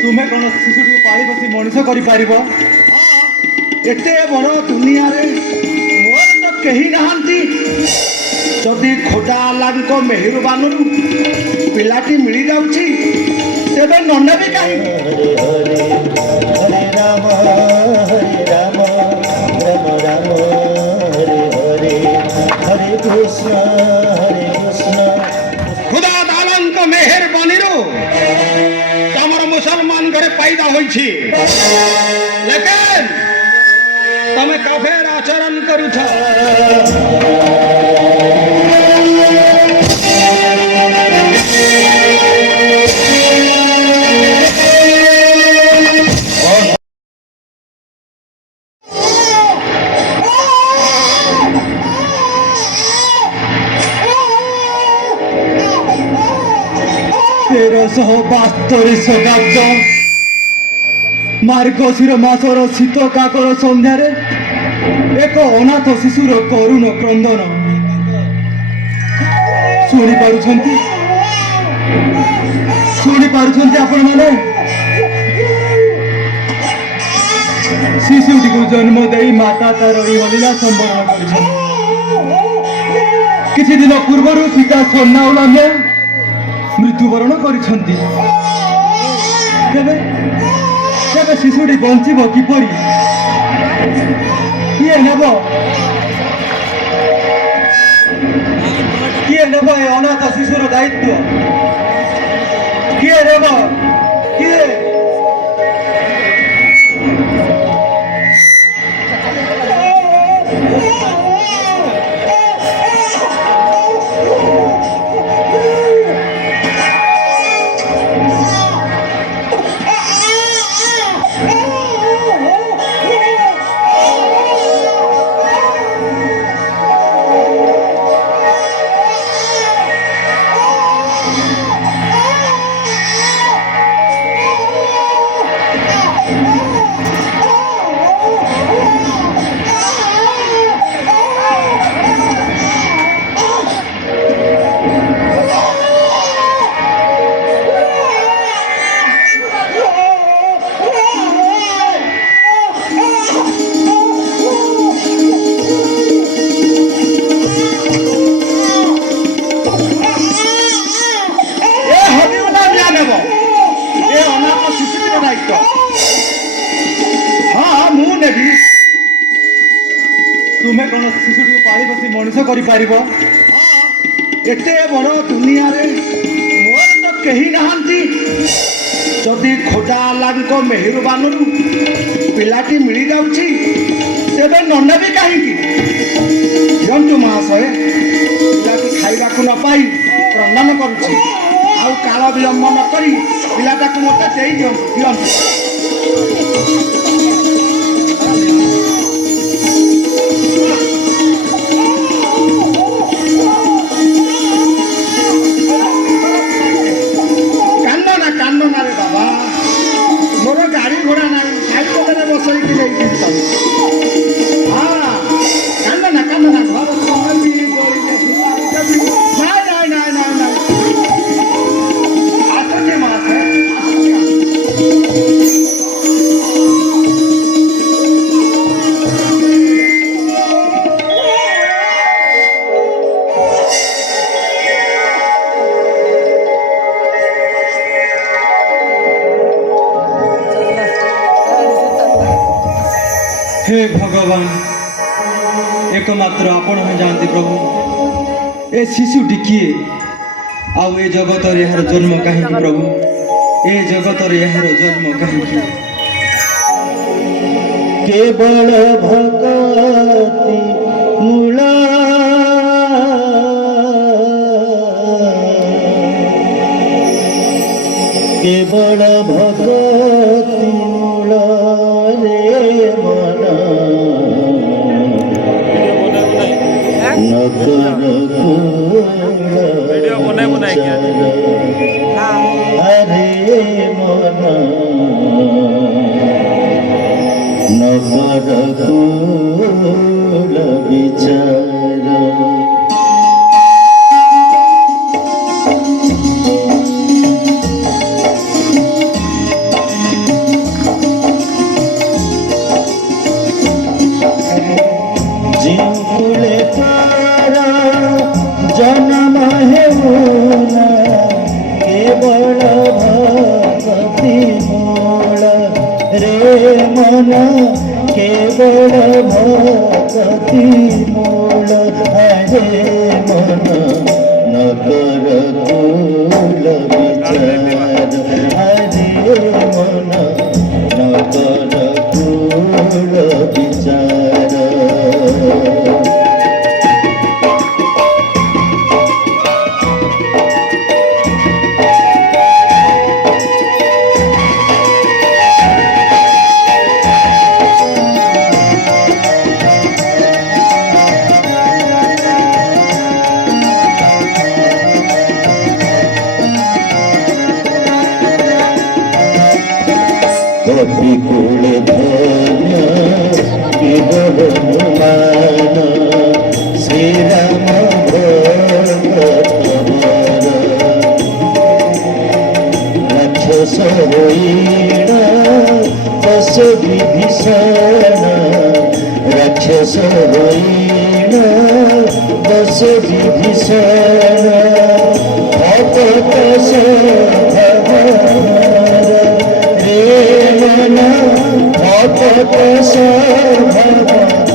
ତୁମେ କ'ଣ ଶିଶୁଟିକୁ ପାଳି ବସି ମଣିଷ କରିପାରିବ? ଏତେ ବଡ଼ ଦୁନିଆରେ ମୋର ତ କେହି ନାହାନ୍ତି। ଯଦି ଖୋଦାଲାଙ୍କ ମେହେରବାନରୁ ପିଲାଟି ମିଳିଯାଉଛି ତେବେ ନ ନେବି କାହିଁକି? ହରେ ରାମ ରାମ ରାମ ହରେ ହରେ ହରେ କୃଷ୍ଣ ଖୁଦା ତାଆଲାଙ୍କ ମେହେରବାନୀରୁ ତମର ମୁସଲମାନ ଘରେ ପାଇଦା ହୋଇଛି। ଲେକିନ ତମେ କାଫେର ଆଚରଣ କରୁଛ। ତେରଶହ 72 ଶତାବ୍ଦ ମାର୍ଗଶିର ମାସର ଶୀତ କାକର ସନ୍ଧ୍ୟାରେ ଏକ ଅନାଥ ଶିଶୁର କରୁଣ କ୍ରନ୍ଦନ ଶୁଣିପାରୁଛନ୍ତି ଆପଣମାନେ? ଶିଶୁଟିକୁ ଜନ୍ମ ଦେଇ ମାତା ତାର ଏହି ଅଲୀଳା ସମ୍ବରଣ କରିଛନ୍ତି। କିଛି ଦିନ ପୂର୍ବରୁ ପିତା ସନ୍ନାଉଲ୍ଲା ମୃତ୍ୟୁବରଣ କରିଛନ୍ତି। ତେବେ ଶିଶୁଟି ବଞ୍ଚିବ କିପରି? କିଏ ନେବ ଏ ଅନାଥ ଶିଶୁର ଦାୟିତ୍ୱ? କିଏ ନେବ? କିଏ? ତୁମେ କ'ଣ ଶିଶୁଟିକୁ ପାଳି ବସି ମଣିଷ କରିପାରିବ? ଏତେ ବଡ଼ ଦୁନିଆରେ ମୋର ତ କେହି ନାହାନ୍ତି। ଯଦି ଖୋଦାଲାଙ୍କ ମେହେରବାନରୁ ପିଲାଟି ମିଳିଯାଉଛି ତେବେ ନ ନେବି କାହିଁକି? ଦିଅନ୍ତୁ ମହାଶୟ, ପିଲାଟି ଖାଇବାକୁ ନ ପାଇ କ୍ରନ୍ଦନ କରୁଛି। ଆଉ କାଳ ବିଳମ୍ବ ନ କରି ପିଲାଟାକୁ ମୋତେ ଦେଇ ଦିଅନ୍ତୁ। କାନ୍ଦନାରେ ବାବା, ମୋର ଗାଡ଼ି ଘୋଡ଼ା ନାହିଁ, ସାଇକେଲରେ ବସେଇକି ନେଇଯିବି ତମେ। କାନ୍ଦନା ଘର ନାଇଁ। ଆସୁଛି ମାସେ हे भगवान, एकमात्र आपण ही जानते प्रभु ए शिशुटी किए आउ ए जगत यार जन्म कहीं प्रभु ए जगत यार जन्म कहीं केवल भगति मूला केवल भगति मूला रे मना हरे मना नगर कुल विचार रे मन केवल भक्ति मूल हरे मन नगर कुल विचार हरे मन नगर कुल विचार कपिकुल धन्य केवल मान श्रीराम भगत राक्षस होइण दश विभीषण राक्षस होइण दश विभीषण भगत भगत सर्वभार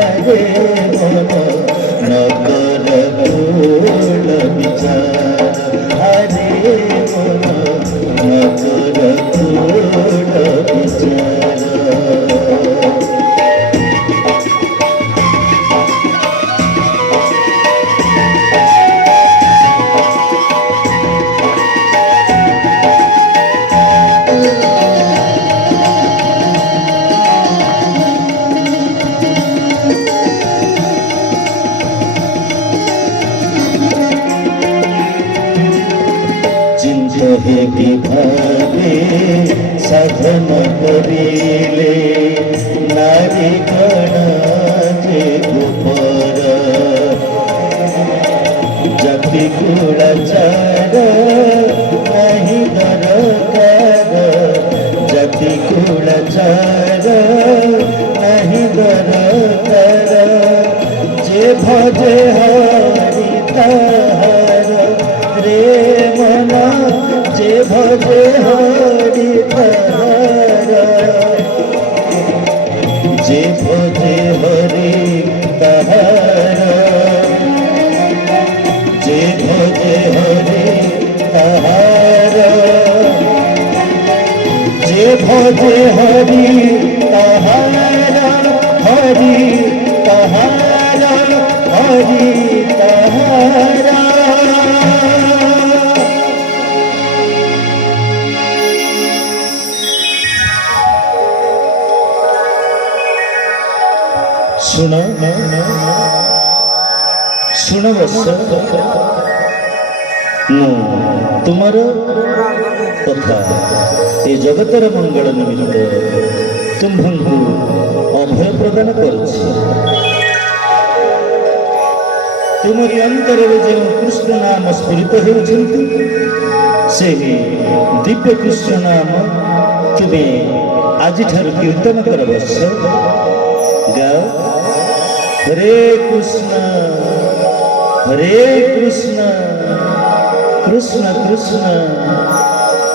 हरे मन नगर कुल विचार हरे मन नगर कुल विचार भावे साधन करिले नारी गण जे गोपर जाति कुलाचार नहीं दरकार जाति कुलाचार नहीं दरकार जे भजे हरि तार रे मन जे भजे हरि तार जे भजे हरि तार जे भजे हरि तार जे भजे हरि तार हरि तार हरि तार। सुन सुन बस तुमर तथा ये जगतर मंगल निमित्त तुम्भंगु अभय प्रदान करुछि। तुमरी अंतर जो कृष्ण नाम स्फुरित होउछन्ति सेही दिव्य कृष्ण नाम तुमे आज ठारू कीर्तन कर बस गाओ हरे कृष्ण कृष्ण कृष्ण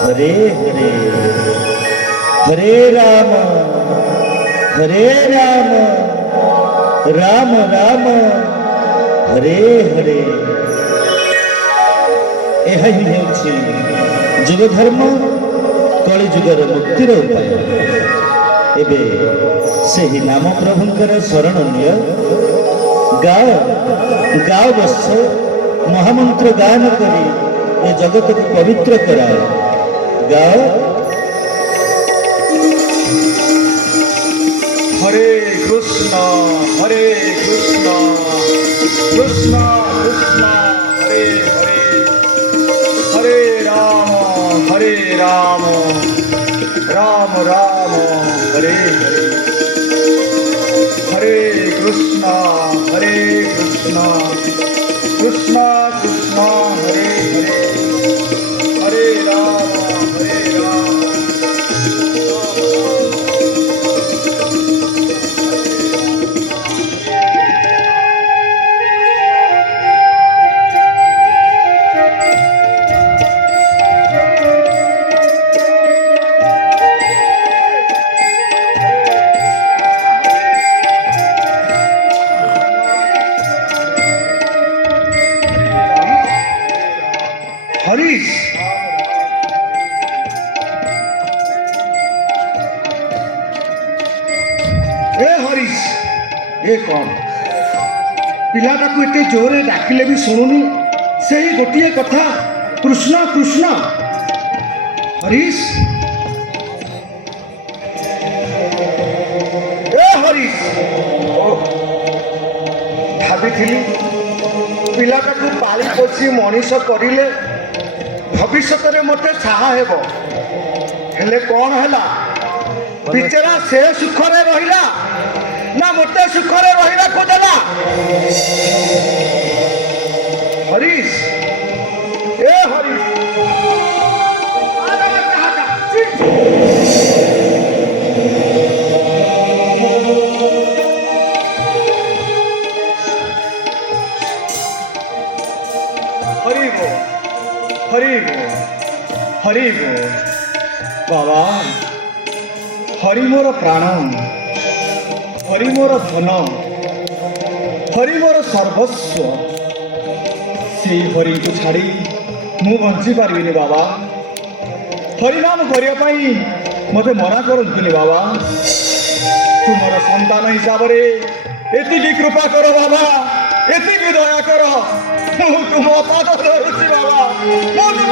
हरे हरे हरे हरे राम राम राम हरे हरे। ଏହା ହିଁ ହେଉଛି ଯୁଗ ଧର୍ମ କଳି ଯୁଗର ମୁକ୍ତିର ଉପାୟ। ଏବେ ସେହି ନାମ ପ୍ରଭୁଙ୍କର ଶରଣ ନିଅ, ଗାଅ ଗାଅ ବସ, ମହାମନ୍ତ୍ର ଗାନ କରି ଏ ଜଗତକୁ ପବିତ୍ର କରାଅ। ଗାଅ। हरे कृष्ण कृष्ण कृष्ण हरे हरे, हरे राम राम राम हरे हरे, हरे कृष्ण कृष्ण कृष्ण हरे हरे, हरे राम हरीश। ए हरीश, ये कौन पिलाटा को एते जोरे डाकिले भी शुणुनी, से ही गोटे कथा कृष्ण कृष्ण। हरीश, ए हरीश, भाभी पिलाटा को पाली पोषी मनीष करिले भविष्य में मत साहा हेले कौन है बिचरा से सुखरे रहिला ना मत सुखरे रहिला को देला। हरीश, ए हरीश, हरी गो हरी गो हरि बोल बाबा, हरि मोर प्राण, हरि मोर धन, हरि मोर सर्वस्व। से हरि को छाड़ी मु बंची पारिनी बाबा। हरिनाम करने मत मना करतुनि बाबा। तुमर संतान हिसाब से एति कृपा कर बाबा, एति दया कर। मु तुम पाद धरुची बाबा, मु तुम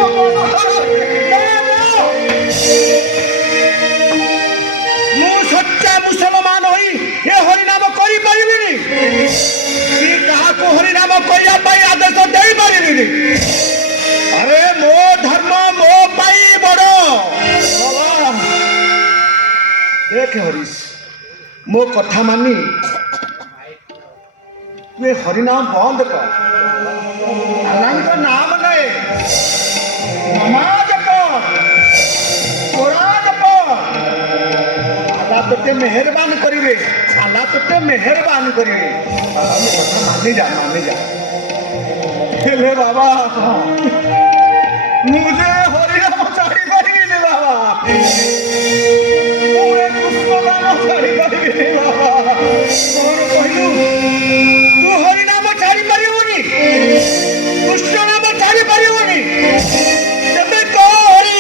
मु सच्चा मुसलमान होई ये हरिनाम करि परिबिनी कि काहाको हरिनाम करिया पाई आदेश देई परिबिनी। अरे मो धर्म मो पाई बड़ बाबा। देख हरीश, मो कथा मानी तू हरिनाम बंद कर, अल्लाह का नाम ले, नमाज पढ़, कुरान पढ़। अल्लाह तोते मेहरबान करिवे, अल्लाह तोते मेहरबान करिवे। बाबा मो कथा मानी जा हेले बाबा मुझे हरिनाम छाड़ी पारिबिनी बाबा, मुझे कृष्ण नाम छाड़ी पारिबिनी बाबा। कौन कहलु तू हरिनाम छाड़ी पारिबुनी, कृष्ण नाम छाड़ी पारिबुनी? तबे तो हरि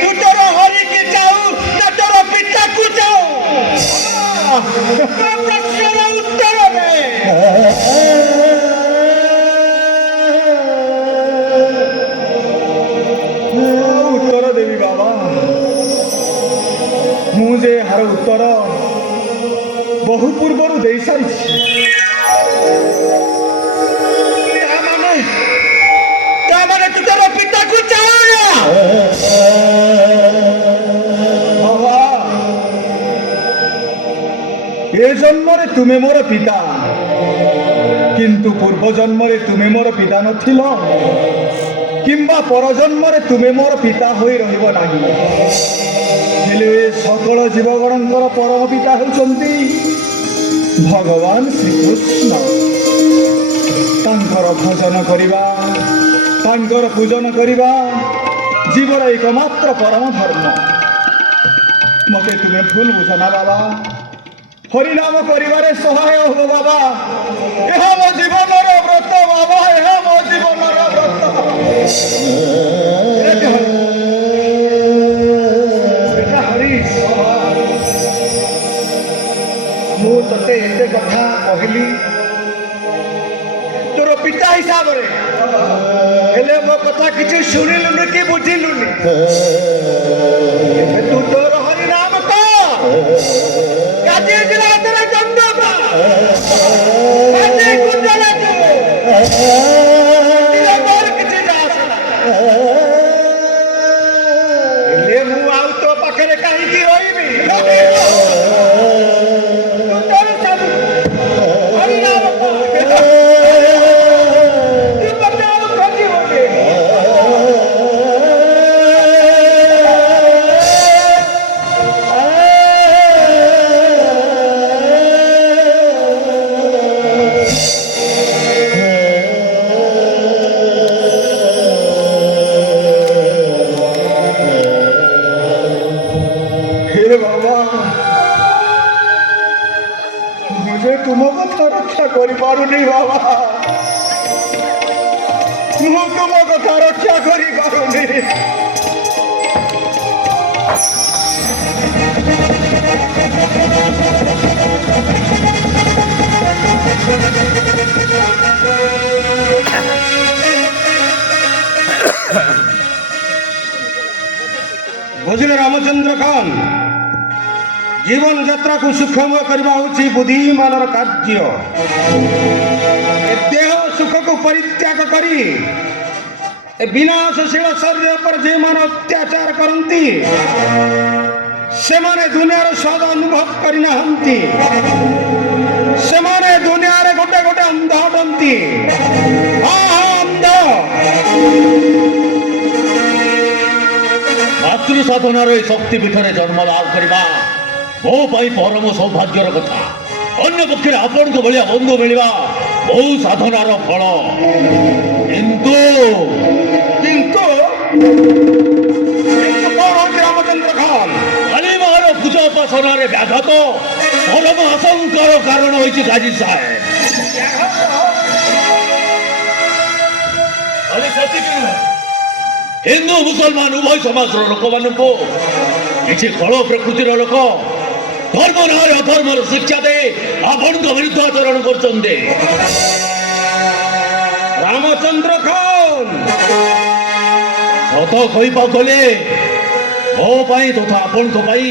तू तोर हरि के चाहू ना तोर पिता को चाहू? प्रश्नर उत्तर दे। उत्तर देवी बाबा, मुझे हार उत्तर बहु पूर्वर दे सारी। तू तेरा पिता को चाहोगा बाबा? ए जन्म तुम्हें मोर पिता, किंतु पूर्व जन्म तुम्हें मोर पिता नथिल, किंबा पर जन्म तुम्हें मोर पिता होई रहिबो नाही। हेले सकल जीवगणंकर परम पिता होउचंती भगवान श्रीकृष्ण। तांकर भजन करिबा, तांकर पूजन करिबा जीवर एकमात्र परम धर्म। मते तुम्हें भूल बुझना बाबा, হরিনাম করিবারে সহায় হব বাবা। ଏହା ମୋ ଜୀବନର ବ୍ରତ ବାବା, ଏହା ମୋ ଜୀବନର ବ୍ରତ। ଏଟା ହରି, ଏଟା ହରି। ମୁଁ ତତେ ଏତେ କଥା କହିଲି ତୋର ପିତା ହିସାବରେ, ହେଲେ ମୋ କଥା କିଛି ଶୁଣିଲୁନି କି ବୁଝିଲୁନି। ଏବେ ତୁ ତୋର ହରିନାମ କହ, କାଜୀ ଜିଲ୍ଲା ତୋର ଚନ୍ଦ୍ରପା, କାଜୀ କୁଣ୍ଡଳ ମୋର କିଛି ଦାସ ନାହିଁ। ହେଲେ ମୁଁ ଆଉ ତୋ ପାଖରେ କାହିଁକି ରହିବି? ତୁ ତୋର ସବୁ ହରିନାମ କହ, ତୁ ମତେ ଆଉ ଖୋଜିବୁନି। हे बाबा, मुझे तुम कथा रक्षा कर पारुनी बाबा, ମୁଁ ତୁମ କଥା ରକ୍ଷା କରିପାରୁନି। ବୁଝିଲେ ରାମଚନ୍ଦ୍ର ଖାନ, ଜୀବନ ଯାତ୍ରାକୁ ସୁଖମୟ କରିବା ହେଉଛି ବୁଦ୍ଧିମାନର କାର୍ଯ୍ୟ। ଏ ଦେହ ସୁଖକୁ ପରିତ୍ୟାଗ କରି ଏ ବିନାଶଶୀଳ ଶରୀର ଉପରେ ଯେଉଁମାନେ ଅତ୍ୟାଚାର କରନ୍ତି ସେମାନେ ଦୁନିଆର ସ୍ୱାଦ ଅନୁଭବ କରିନାହାନ୍ତି। ସେମାନେ ଦୁନିଆରେ ଗୋଟେ ଗୋଟେ ଅନ୍ଧ ଅଟନ୍ତି। ହଁ ହଁ, ଅନ୍ଧ। ମାତୃ ସାଧନାର ଏହି ଶକ୍ତି ପୀଠରେ ଜନ୍ମ ଲାଭ କରିବା ମୋ ପାଇଁ ପରମ ସୌଭାଗ୍ୟର କଥା। ଅନ୍ୟ ପକ୍ଷରେ ଆପଣଙ୍କ ଭଳିଆ ବନ୍ଧୁ ମିଳିବା ବହୁ ସାଧନାର ଫଳ। କିନ୍ତୁ କିନ୍ତୁ କଣ ହଉଛି ରାମଚନ୍ଦ୍ର ଖାନ? କାଳିମାର ପୂଜା ଉପାସନାରେ ବ୍ୟାଘାତ ପରମ ଆଶଙ୍କାର କାରଣ ହୋଇଛି କାଜୀ ସାହେବ। ଖାଲି ସେତିକି ନୁହେଁ, ହିନ୍ଦୁ ମୁସଲମାନ ଉଭୟ ସମାଜର ଲୋକମାନଙ୍କୁ କିଛି ଖଳ ପ୍ରକୃତିର ଲୋକ ଧର୍ମ ନାଁରେ ଅଧର୍ମର ଶିକ୍ଷା ଦେଇ ଆପଣଙ୍କ ବିରୁଦ୍ଧ ଆଚରଣ କରୁଛନ୍ତି। ରାମଚନ୍ଦ୍ର ଖାନ, ସତ କହିବାକୁ ଗଲେ ମୋ ପାଇଁ ତଥା ଆପଣଙ୍କ ପାଇଁ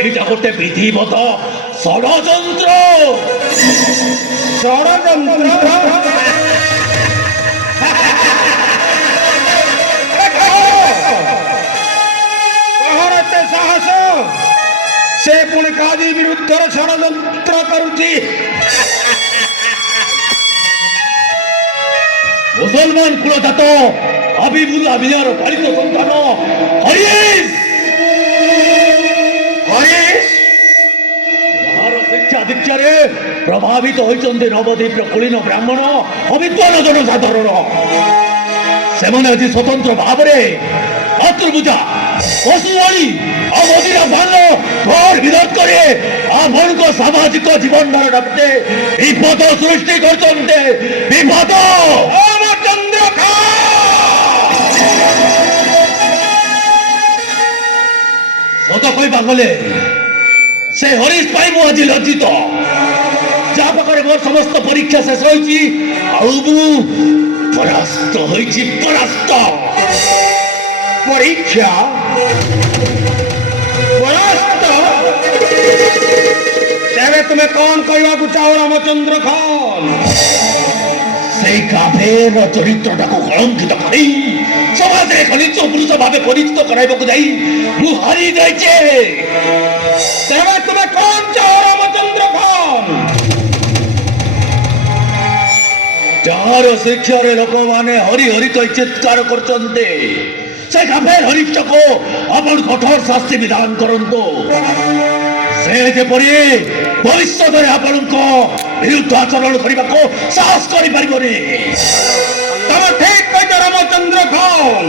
ଏଇଟା ଗୋଟେ ବିଧିବଦ୍ଧ ଷଡ଼ଯନ୍ତ୍ର। ଷଡ଼ଯନ୍ତ୍ର? କାହାର ଏତେ ସାହସ? ସେ ପୁଣି କାଜୀ ବିରୁଦ୍ଧରେ ଷଡ଼ଯନ୍ତ୍ର କରୁଛି। ମୁସଲମାନ କୁଳଜାତ ହାବିବୁଲ୍ଲା ମିଆଁର ପାଳିତ ସନ୍ତାନ ହରିଶ, ଯାହାର ଶିକ୍ଷା ଦୀକ୍ଷାରେ ପ୍ରଭାବିତ ହୋଇଛନ୍ତି ନବଦ୍ୱୀପର କୁଳୀନ ବ୍ରାହ୍ମଣ ଓ ବିଦ୍ୱାନ ଜନସାଧାରଣ। ସେମାନେ ଆଜି ସ୍ୱତନ୍ତ୍ର ଭାବରେ ମାତୃପୂଜା, ପଶୁବଳି ଓ ମଦିରା ପାନ ଘର ବିରୋଧ କରି ଆପଣଙ୍କ ସାମାଜିକ ଜୀବନଧାରଣ ପ୍ରତି ବିପଦ ସୃଷ୍ଟି କରୁଛନ୍ତି। ବିପଦ। ରାମଚନ୍ଦ୍ର ଖାନ, ସତ କହିବାକୁ ଗଲେ ସେ ହରିଶ ପାଇଁ ମୁଁ ଆଜି ଲଜ୍ଜିତ। ଯାହା ପାଖରେ ମୋର ସମସ୍ତ ପରୀକ୍ଷା ଶେଷ ହୋଇଛି ଆଉ ମୁଁ ପରାସ୍ତ ହୋଇଛି। ପରାସ୍ତ। ପରୀକ୍ଷା ପରାସ୍ତ? ତେବେ ତୁମେ କଣ କହିବାକୁ ଚାହ ରାମଚନ୍ଦ୍ର ଖାନ? ସେଇ କାଫେର ଚରିତ୍ରଟାକୁ କଳଙ୍କିତ କରି ସମାଜରେ ଏକ ନିଚ ପୁରୁଷ ଭାବେ ପରିଚିତ କରାଇବାକୁ ଯାଇ ମୁଁ ହାରି ଯାଇଛି। ତେବେ ତୁମେ କଣ ଚାହ ରାମଚନ୍ଦ୍ର ଖାନ? ଯାହାର ଶିକ୍ଷାରେ ଲୋକମାନେ ହରି ହରି କହି ଚିତ୍କାର କରୁଛନ୍ତି ସେ କାଫେର ହରିଷ୍ଠକୁ ଆପଣ କଠୋର ଶାସ୍ତି ବିଧାନ କରନ୍ତୁ। ସେ ଯେପରି ଭବିଷ୍ୟତରେ ଆପଣଙ୍କ ବିରୁଦ୍ଧ ଆଚରଣ କରିବାକୁ ସାହସ କରିପାରିବନି। ତମେ ଠିକ କହିଛ ରାମଚନ୍ଦ୍ର ଖାନ।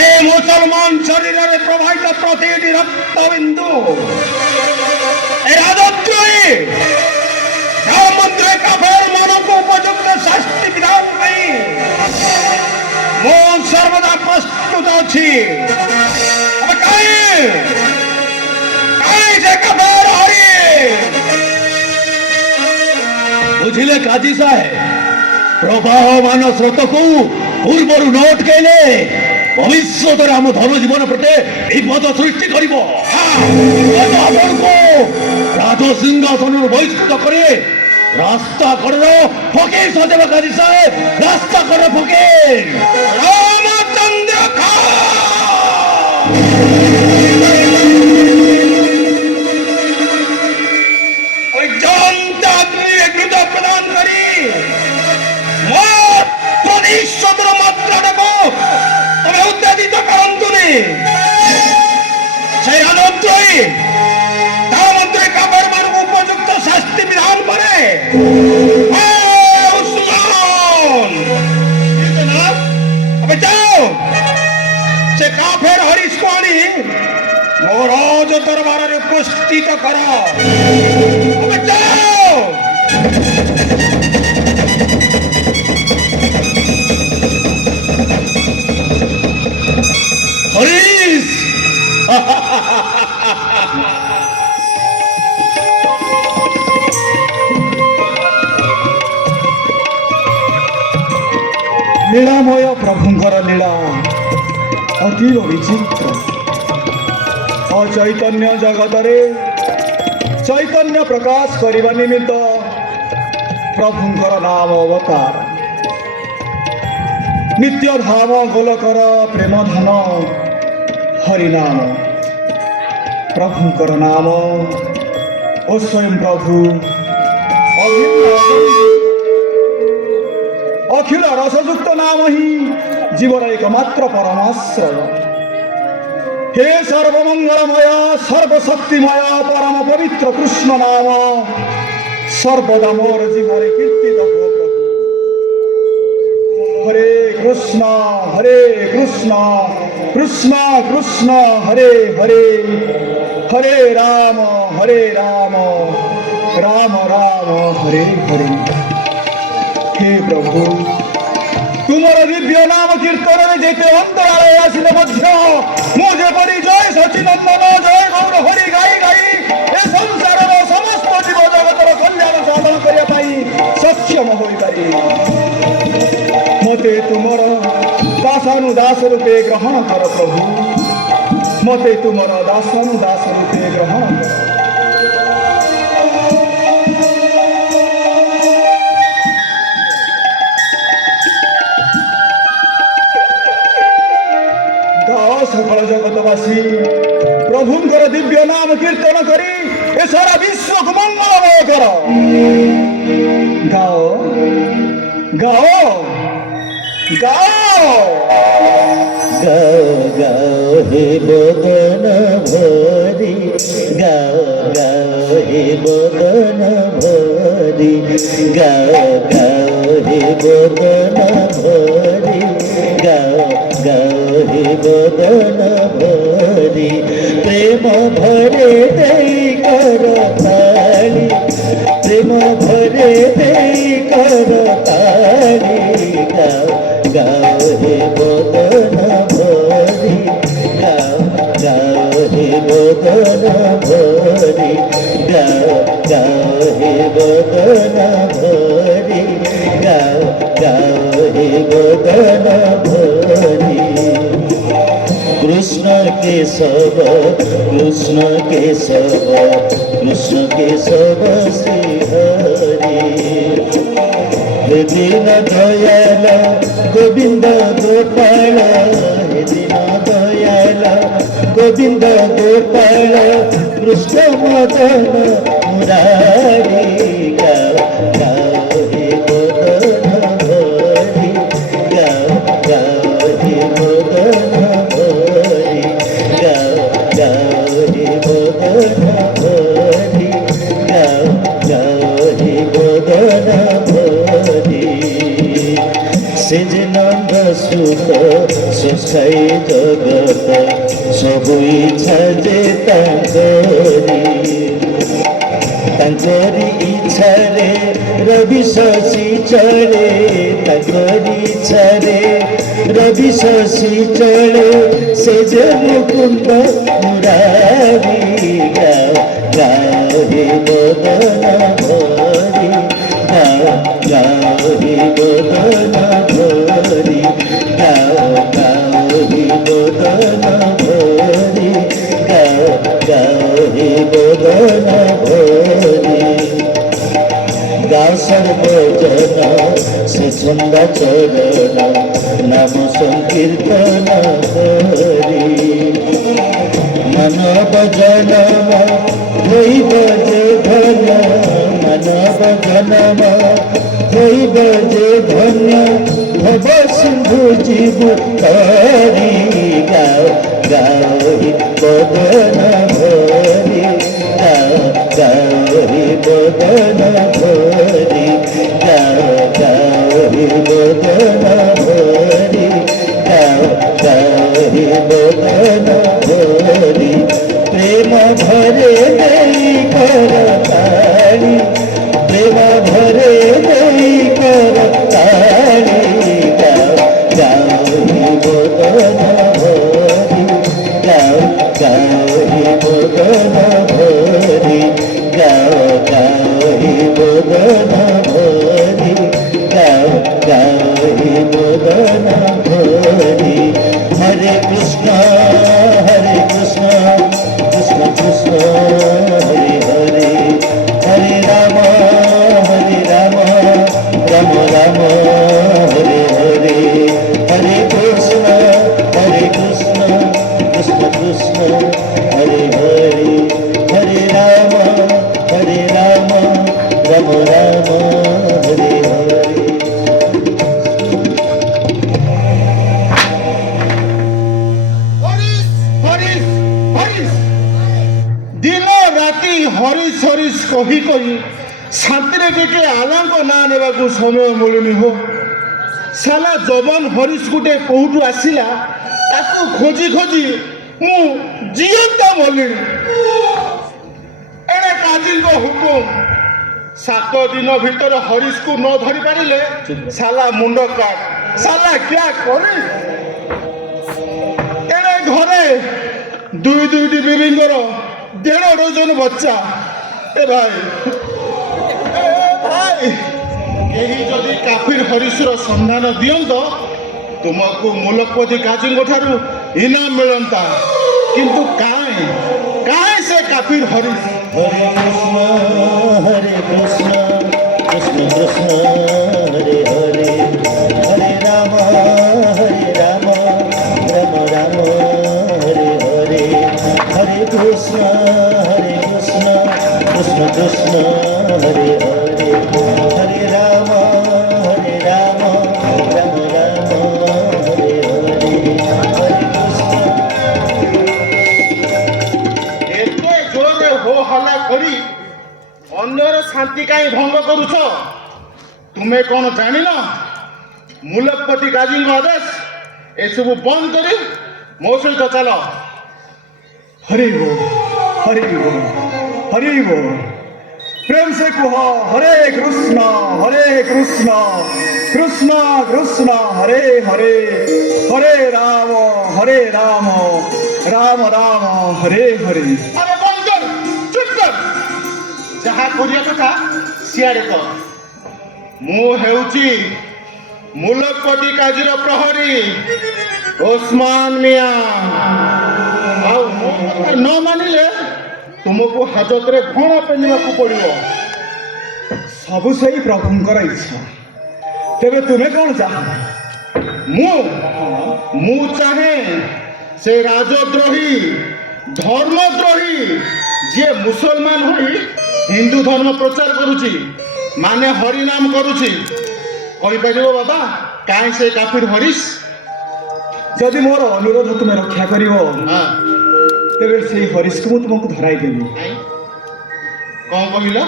ଏ মুসলমান শরীরের প্রবাহিত প্রতিটি রক্তবিন্দু এই রাজদ্রোহী মন্ত্রে কাফের মানব উপযুক্ত শাস্তি বিধান পাই মন সর্বদা প্রস্তুত অছি ବୁଝିଲେ କାଜୀ ସାହେବ ପ୍ରବାହମାନ ସ୍ରୋତକୁ ପୂର୍ବରୁ ନ ଅଟକେଇଲେ ଭବିଷ୍ୟତରେ ଆମ ଧନ ଜୀବନ ପ୍ରତି ବିପଦ ସୃଷ୍ଟି କରିବ ଆପଣଙ୍କୁ ରାଜ ସିଂହାସନରୁ ବହିଷ୍କୃତ କରି ରାସ୍ତା କଡ଼ର ଫକୀର ସଜେବ କାଜୀ ସାହେବ ରାସ୍ତା କଡ଼ର ଫକୀର রামচন্দ্র প্রদান করি প্রতিশোধের মাত্রাটাকে তবে উত্তেজিত করন্তুনি সেই রাজদ্রোহী তার মন্ত্রে কাপড় মানুষ উপযুক্ত শাস্তি বিধান করে যাও সে কাফের হরিশকে আনি মহারাজ দরবারে উপস্থিত কর যাও হরিশ লীলামୟ ପ୍ରଭୁଙ୍କର ଲୀଳା ଅତୀବ ବିଚିତ୍ର ଅଚୈତନ୍ୟ ଜଗତରେ ଚୈତନ୍ୟ ପ୍ରକାଶ କରିବା ନିମିତ୍ତ ପ୍ରଭୁଙ୍କର ନାମ ଅବତାର ନିତ୍ୟ ଧାମ ଗୋଲକର ପ୍ରେମ ଧନ ହରିନାମ ପ୍ରଭୁଙ୍କର ନାମ ଓ ସ୍ୱୟଂ ପ୍ରଭୁ অখিল রসযুক্ত নাম হি জীবন একমাত্র পরমাশ্রয় হে সর্বমঙ্গলময় সর্বশক্তিময় পরম পবিত্র কৃষ্ণ নাম সর্বদা মোর জীবনে কীর্তিত হো প্রভু হরে কৃষ্ণ কৃষ্ণ কৃষ্ণ হরে হরে হরে রাম রাম রাম হরে হরে हे प्रभु तुमर दिव्य नाम कीर्तन जेते अंतरालय आसिले मध्य मु जेपरि जय सचिनंदन जय गौर हरि गाई गाई ए संसारर समस्त जीव जगतर कल्याण साधन करिया पाई सक्षम होई पारि मते तुमर दासानुदास रूपे ग्रहण कर प्रभु मते तुमर दासानुदास रूपे ग्रहण कर सकल जगतवासी प्रभुंकर दिव्य नाम कीर्तन करी ए सारा विश्व को मंगलमय कर गाओ गाओ गाओ गाओ गाओ हे बदन भरी गाओ गाओ हे बदन भरी गाओ गाओ हे बदन भरी गाओ गाओ हे बदन भरी प्रेम भरे देई कर ताली प्रेम भरे देई कर ताली गाओ गाओ हे बदन भरी गाओ गाओ हे बदन भरी गाओ गाओ हे बदन भरी गाओ गाओ हे बदन भरी कृष्ण केशव कृष्ण केशव श्री हरि हे दीन दयाल गोविंद गोपाल हे दीन दयाल गोविंद गोपाल कृष्ण मदन मुरारी गाओ गाओ हे बदन भरी गाओ गाओ हे बदन भरी गाओ गाओ हे बदन भरी गाओ गाओ हे बदन भरी सेज नंद सुत ଛାଇ ଜଗତ ସବୁ ଇଚ୍ଛା ଯେ ତାଙ୍କରି ଇଚ୍ଛାରେ ରବି ଶଶୀ ଚଳେ ତାଙ୍କରି ଇଚ୍ଛାରେ ରବି ଶଶୀ ଚଳେ ସେ ଯେ ମୁକୁନ୍ଦ ମୁରାରୀ ଗାଓ ଗାଓ হে ବଦନ ଭରି ଗାଓ ଗାଓ হে ବଦନ ଭରି ଗାଓ ଗାଓ হে ବଦନ ଭରି ଗାଓ ଗାଓ হে বদন ভরি গাও সর্বজন সে ছন্দা চরণ নাম সংকীর্তন করি মানব জনম হইব যে ধন্য মানব জনম হইব যে ধন্য ভব সিন্ধু জীব তরি গাও গাও হি বদন ভরি গাও গাও হি বদন ভরি গাও গাও হি বদন ভরি গাও গাও হি বদন ভরি প্রেম ভরে দেই কর তাড়ি প্রেম ভরে দেই কর তাড়ি গাও গাও হি বদন ভরি গাও গাও হি বদন ভরি গাও গাও হি বদন ভরি গাও গাও হি বদন ভরি হরে কৃষ্ণ কৃষ্ণ কৃষ্ণ হরে হরে হরে রাম রাম রাম হরে হরে হরে কৃষ্ণ কৃষ্ণ কৃষ্ণ হরে হরে হরে রাম রাম রাম হরে হরে হরিশ হরিশ হরিশ দিন রাতি হরিশ হরিশ কহি কহি শান্তিরে ଟିକେ ଆଲାଙ୍କ ନାଁ ନେବାକୁ ସମୟ ମିଳୁନି ହୋ ସାଲା ଜବନ ହରିଶ ଗୋଟେ କୋଉଠୁ ଆସିଲା ତାକୁ ଖୋଜି ଖୋଜି ମୁଁ ଜିଅନ୍ତା ମଲିଣି ଏଣେ କାଜୀଙ୍କ ହୁକୁମ 7 ଦିନ ଭିତରେ ହରିଶକୁ ନ ଧରି ପାରିଲେ ସାଲା ମୁଣ୍ଡ କାଟ ସାଲା କ୍ୟା କରି ଏଣେ ଘରେ ଦୁଇଟି ବିବିଙ୍କର 1.5 ଡଜନ ବଚ୍ଚା ଏ ଭାଇ କେହି ଯଦି କାଫିର ହରିଶର ସନ୍ଧାନ ଦିଅନ୍ତ ତୁମକୁ ମୁଲକପତି କାଜୀଙ୍କ ଠାରୁ ଇନାମ ମିଳନ୍ତା କିନ୍ତୁ କାହିଁ ସେ କାଫିର ହରିଶ हरे कृष्ण कृष्ण कृष्ण हरे हरे हरे राम राम राम हरे हरे हरे कृष्ण कृष्ण कृष्ण हरे हरे हरे राम राम राम हरे हरे हरे कृष्ण ଏତେ ଜୋରରେ ହୋ ହଲ୍ଲା କରି ଅନ୍ୟର ଶାନ୍ତି କାହିଁ ଭଙ୍ଗ କରୁଛ ତୁମେ କ'ଣ ଜାଣିନ ମୁଲକପତି କାଜୀଙ୍କ ଆଦେଶ ଏସବୁ ବନ୍ଦ କରି ମୋ ସହିତ ଚାଲ हरि बोल हरि बोल हरि बोल प्रेम से कहो हरे कृष्ण कृष्ण कृष्ण हरे हरे हरे राम राम राम हरे हरे ଆରେ ବନ୍ଦ କର ଚୁପ୍ କର ଯାହା କରିବା କଥା ସିଆଡ଼େ କର ମୁଁ ହେଉଛି ମୁଲକପତି କାଜୀର ପ୍ରହରୀ ଓସ୍ମାନ ମିଆଁ ଆଉ ମୋ କଥା ନ ମାନିଲେ ତୁମକୁ ହାଜତରେ ଘୋଣା ପିନ୍ଧିବାକୁ ପଡ଼ିବ ସବୁ ସେଇ ପ୍ରଭୁଙ୍କର ଇଚ୍ଛା ତେବେ ତୁମେ କ'ଣ ଚାହ ମୁଁ ଚାହେଁ ସେ ରାଜଦ୍ରୋହୀ ଧର୍ମଦ୍ରୋହୀ ଯିଏ ମୁସଲମାନ ହୋଇ ହିନ୍ଦୁ ଧର୍ମ ପ୍ରଚାର କରୁଛି ମାନେ ହରିନାମ କରୁଛି କହିପାରିବ ବାବା କାହିଁ ସେ କାଫିର ହରିଶ ଯଦି ମୋର ଅନୁରୋଧ ତୁମେ ରକ୍ଷା କରିବ ହଁ ତେବେ ସେଇ ହରିଶକୁ ମୁଁ ତୁମକୁ ଧରାଇ ଦେବି କ'ଣ କହିଲ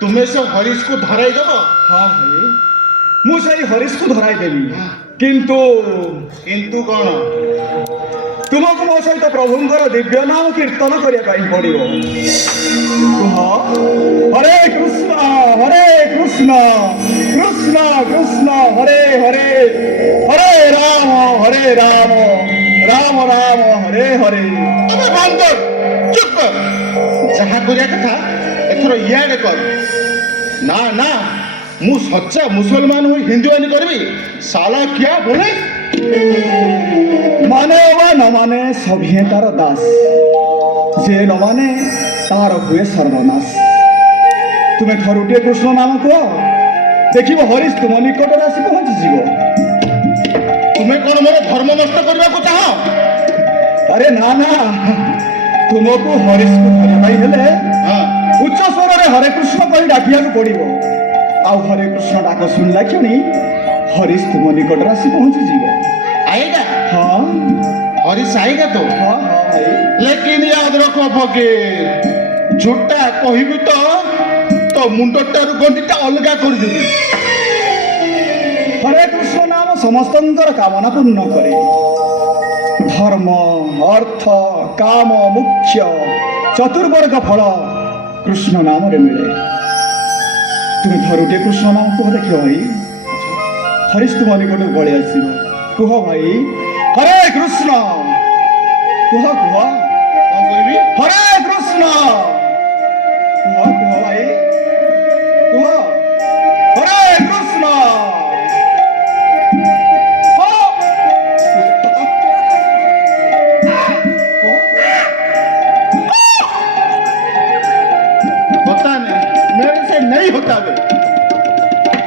ତୁମେ ସେ ହରିଶକୁ ଧରାଇ ଦେବ ହଁ ଭାଇ ମୁଁ ସେଇ ହରିଶକୁ ଧରାଇ ଦେବି କିନ୍ତୁ କିନ୍ତୁ କ'ଣ? ତୁମକୁ ମୋ ସହିତ ପ୍ରଭୁଙ୍କର ଦିବ୍ୟ ନାମ କୀର୍ତ୍ତନ କରିବା ପାଇଁ ପଡ଼ିବ। କୁହ ହରେ କୃଷ୍ଣ କୃଷ୍ଣ କୃଷ୍ଣ ହରେ ହରେ ହରେ ରାମ ରାମ ରାମ ହରେ ହରେ। ତମେ ବନ୍ଦ କର, ଚୁପ୍ କର। ଯାହା କରିବା କଥା ଏଥର ଇଆଡ଼େ କର। ନା ନା, ମୁଁ ସଚ୍ଚା ମୁସଲମାନ ହୋଇ ହିନ୍ଦୁଆନି କରିବି। ସାଲା କିଆ ବୋଲେ? ମାନେ ବା ନ ମାନେ ସଭିଏ ତାର ଦାସ, ଯେ ନ ମାନେ ତାର ହୁଏ ସର୍ବନାଶ। ତୁମେ ଥରୁଟିଏ କୃଷ୍ଣ ନାମ କୁହ, ଦେଖିବ ହରିଶ ତୁମ ନିକଟରେ ଆସି ପହଞ୍ଚିଯିବ। ତୁମେ କ'ଣ ମୋର ଧର୍ମ ନଷ୍ଟ କରିବାକୁ ଚାହଁ? ଆରେ ନା ନା, ତୁମକୁ ହରିଶକୁ ଧରିବା ପାଇଁ ହେଲେ ହଁ, ଉଚ୍ଚ ସ୍ୱରରେ ହରେ କୃଷ୍ଣ କହି ଡାକିବାକୁ ପଡ଼ିବ। ଆଉ ହରେ କୃଷ୍ଣ ଡାକ ଶୁଣିଲା କ୍ଷଣି ହରିଶ ତୁମ ନିକଟରେ ଆସି ପହଞ୍ଚିଯିବ। ଆଏଗା। ହଁ हरीश आएगा तो। ହଁ ହଁ ଭାଇ। लेकिन याद रखो फकीर, झूठा कहबी तो मुंडटारू गंडीटा अलगा कर देबी। हरे कृष्ण नाम समस्तंकर कामना पूर्ण करे। धर्म अर्थ काम मुख्य चतुर्वर्ग फल कृष्ण नाम रे मिले। तुम थरुटे कृष्ण नाम कह देख भाई, हरीश तुम निकट गले आसब। कह भाई हरे कृष्ण, कह कह कौन कहबी? हरे कृष्ण, कह कह भाई कह हरे कृष्ण। होता नहीं, मेरे से नहीं होता बे।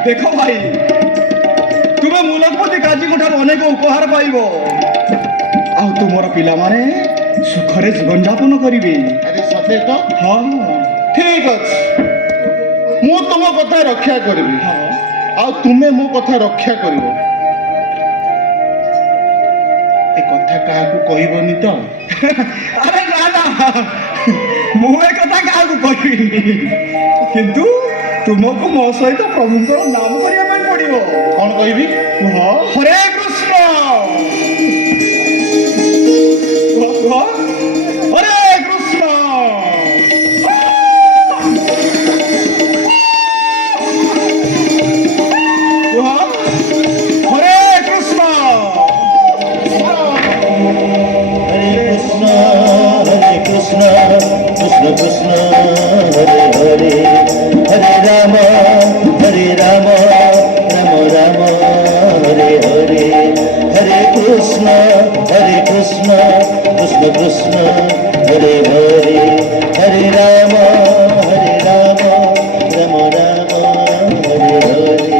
देखो भाई, तुम मूलपति काजी ठार अनेक उपहार पाइब, आ तुमर पिला माने सुखरे जीवन यापन करिवे। अरे सते तो हाँ ठीक अच्छे, मु तुम कथा रक्षा करबी, हाँ आ तुमे मो कथा रक्षा करिवो। ए कथा काहाकू कहबनी तो? अरे ना ना, मुझे कथा क्या कहबी, किंतु तुमको मो सहित प्रभुंकर नाम करिया ପାଇଁ पड़िबो। कौन कहबी? कुह हरे कृष्ण, कुह कुह हरे कृष्ण। कुह हरे कृष्ण। हरे कृष्ण कृष्ण कृष्ण हरे हरे, हरे राम राम राम हरे हरे, हरे कृष्ण कृष्ण कृष्ण हरे हरे, हरे राम राम राम हरे हरे।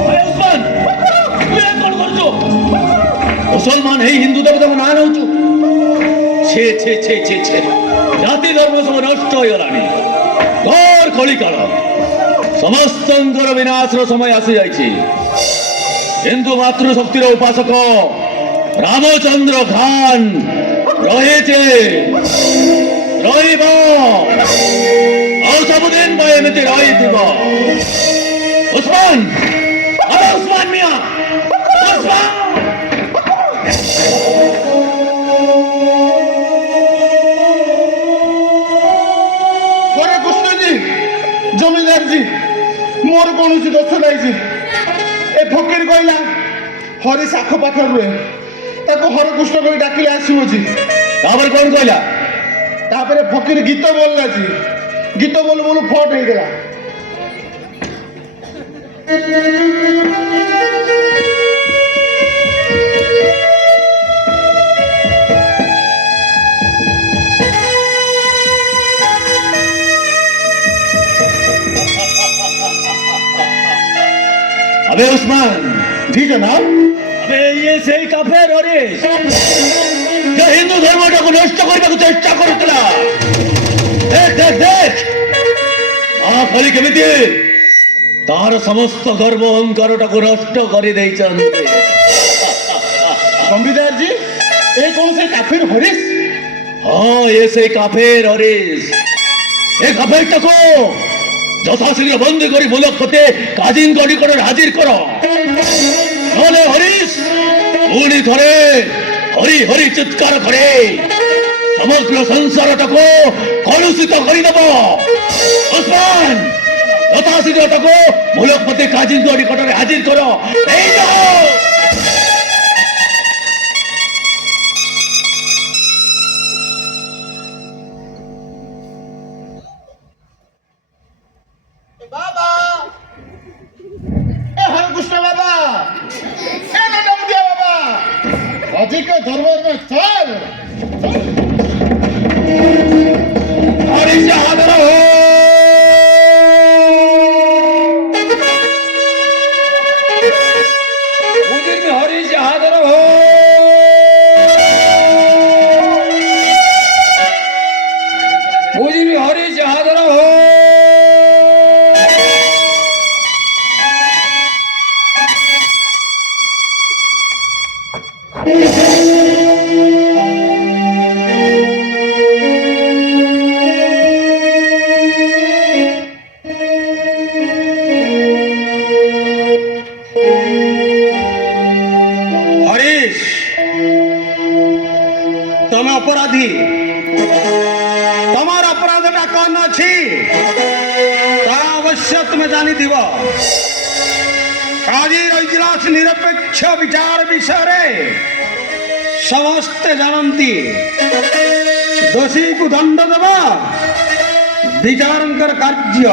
अरे उस्मान, तू ये कौन कर जो? मुसलमान है हिंदू देवता को ना नौचु। छे छे छे छे छे, जाति धर्म सब नष्ट हो गलानी। घोर कलिकाल, समस्तंकर विनाशर समय आसी जाइछि। हिंदू मातृशक्तिर उपासक रामचंद्र खान रहिछे, रहिबो, और सबुदिन ପାଇଁ ଏମିତି ରହିଥିବ। उस्मान, अबे उस्मान मियां, उस्मान! हरे कृष्ण जी, जमीदार जी, मोर कौन दोष नहीं। ए फकीर कहला हरीश आख पाखे रुहे, ताको हरे कृष्ण कही डाकिले आसो जी। तापर कौन कहला? तापर फकीर गीत बोलला जी, गीत बोल बोल फट हो गला। अबे उस्मान, जी जनाब। अबे ये सही काफेर हरीश, जो हिंदू धर्मटा को नष्ट करने को चेष्टा करुला। देख देख देख, आ फली केमिति तार समस्त गर्व अहंकारटा को नष्ट करि देइछन्ते। जमीदार जी, ए कौन से काफिर हरीश? ହଁ ଏ ସେ କାଫେର ହରିଶ ଏ କାଫେରଟାକୁ ଯଥାଶୀଘ୍ର ବନ୍ଦୀ କରି ମୁଲକ ଫତେ କାଜୀଙ୍କ ନିକଟରେ ହାଜିର କର ନହେଲେ ହରିଶ ପୁଣି ଥରେ ହରି ହରି ଚିତ୍କାର করে সমগ্র সংসারটাକୁ কলুষিত କରିଦେବ ওসমান যথাশীঘ্র তাକୁ মুলক ফতে কাজীଙ୍କ নিকটରେ হাজির কর এই যাও বাবা এ হরকৃষ্ণ বাবা এ নটম দিয়া বাবা আজিকে দরবার মে চল हरिश हाजिर हो उजिर में हरीश हाजिर हो उजिर में हरीश हाजिर हो হরিশ তুমি অপরাধী তোমার অপরাধটা কন ଅଛି তা অবশ্য তুমি জানিথিব কাজীর ইজলাস নিরপেক্ষ বিচার বিষয়ে ସମସ୍ତେ ଜାଣନ୍ତି ଦୋଷୀକୁ ଦଣ୍ଡ ଦେବା ବିଚାରଙ୍କର କାର୍ଯ୍ୟ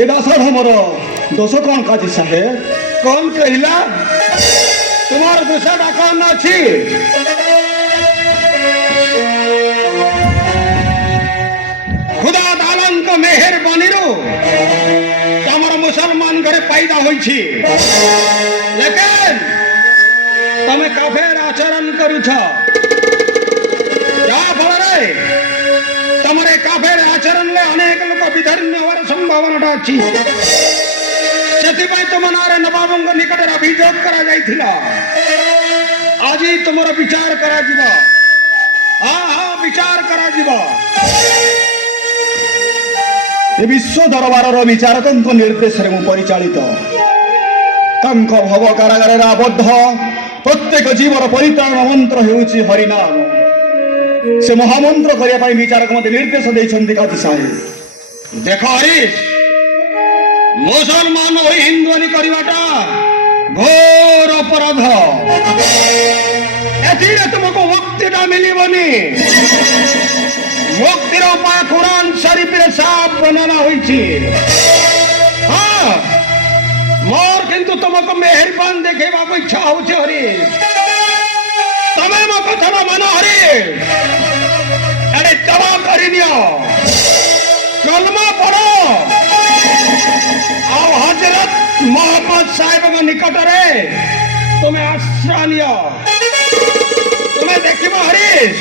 ଏ ଦାସଧମର ଦୋଷ କଣ କାଜୀ ସାହେବ? କଣ କହିଲା ତୁମର ଦୋଷଟା କଣ ଅଛି ଖୁଦା ତାଆଲାଙ୍କ ମେହେରବାନୀରୁ ତମର ମୁସଲମାନ ଘରେ ପାଇଦା ହୋଇଛି ଲେକିନ ତମେ କାଫେର ଆଚରଣ କରୁଛ ଯାହା ଫଳରେ ତମର ଏ କାଫେର ଆଚରଣରେ ଅନେକ ଲୋକ ବିଧର୍ଣ୍ଣ ହେବାର ସମ୍ଭାବନାଟା ଅଛି ସେଥିପାଇଁ ତୁମ ନାଁରେ ନବାବଙ୍କ ନିକଟରେ ଅଭିଯୋଗ କରାଯାଇଥିଲା ଆଜି ତୁମର ବିଚାର କରାଯିବ ବିଚାର କରାଯିବ ଏ ବିଶ୍ୱ ଦରବାରର ବିଚାରକଙ୍କ ନିର୍ଦ୍ଦେଶରେ ମୁଁ ପରିଚାଳିତ ତାଙ୍କ ଭବ କାରାଗାରରେ ଆବଦ୍ଧ ପ୍ରତ୍ୟେକ ଜୀବର ପରିତ୍ରାଣ ମନ୍ତ୍ର ହେଉଛି ହରିନାମ ସେ ମହାମନ୍ତ୍ର କରିବା ପାଇଁ ବିଚାରକ ମୋତେ ନିର୍ଦ୍ଦେଶ ଦେଇଛନ୍ତି କାଜୀ ସାହେବ। ଦେଖ ହରିଶ ମୁସଲମାନ ହୋଇ ହିନ୍ଦୁଆନି କରିବାଟା ଘୋର ଅପରାଧ ଏଥିରେ ତୁମକୁ ମୁକ୍ତିଟା ମିଳିବନି ମୁକ୍ତିର ଉପାୟ କୁରାନ ଶରୀଫରେ ସାଫ ବର୍ଣ୍ଣନା ହୋଇଛି ହଁ ମୋର କିନ୍ତୁ ତୁମକୁ ମେହେରବାନ ଦେଖେଇବାକୁ ଇଚ୍ଛା ହଉଛି ହରିଶ ତମେ ମୋ କଥାଟା ମାନ ହରିଶ ଆରେ ଜବାବ କରିନିଅ କଲମା ପଢ ଆଉ ହଜରତ ମୋହମ୍ମଦ ସାହେବଙ୍କ ନିକଟରେ ତୁମେ ଆଶ୍ରୟ ନିଅ ତୁମେ ଦେଖିବ ହରିଶ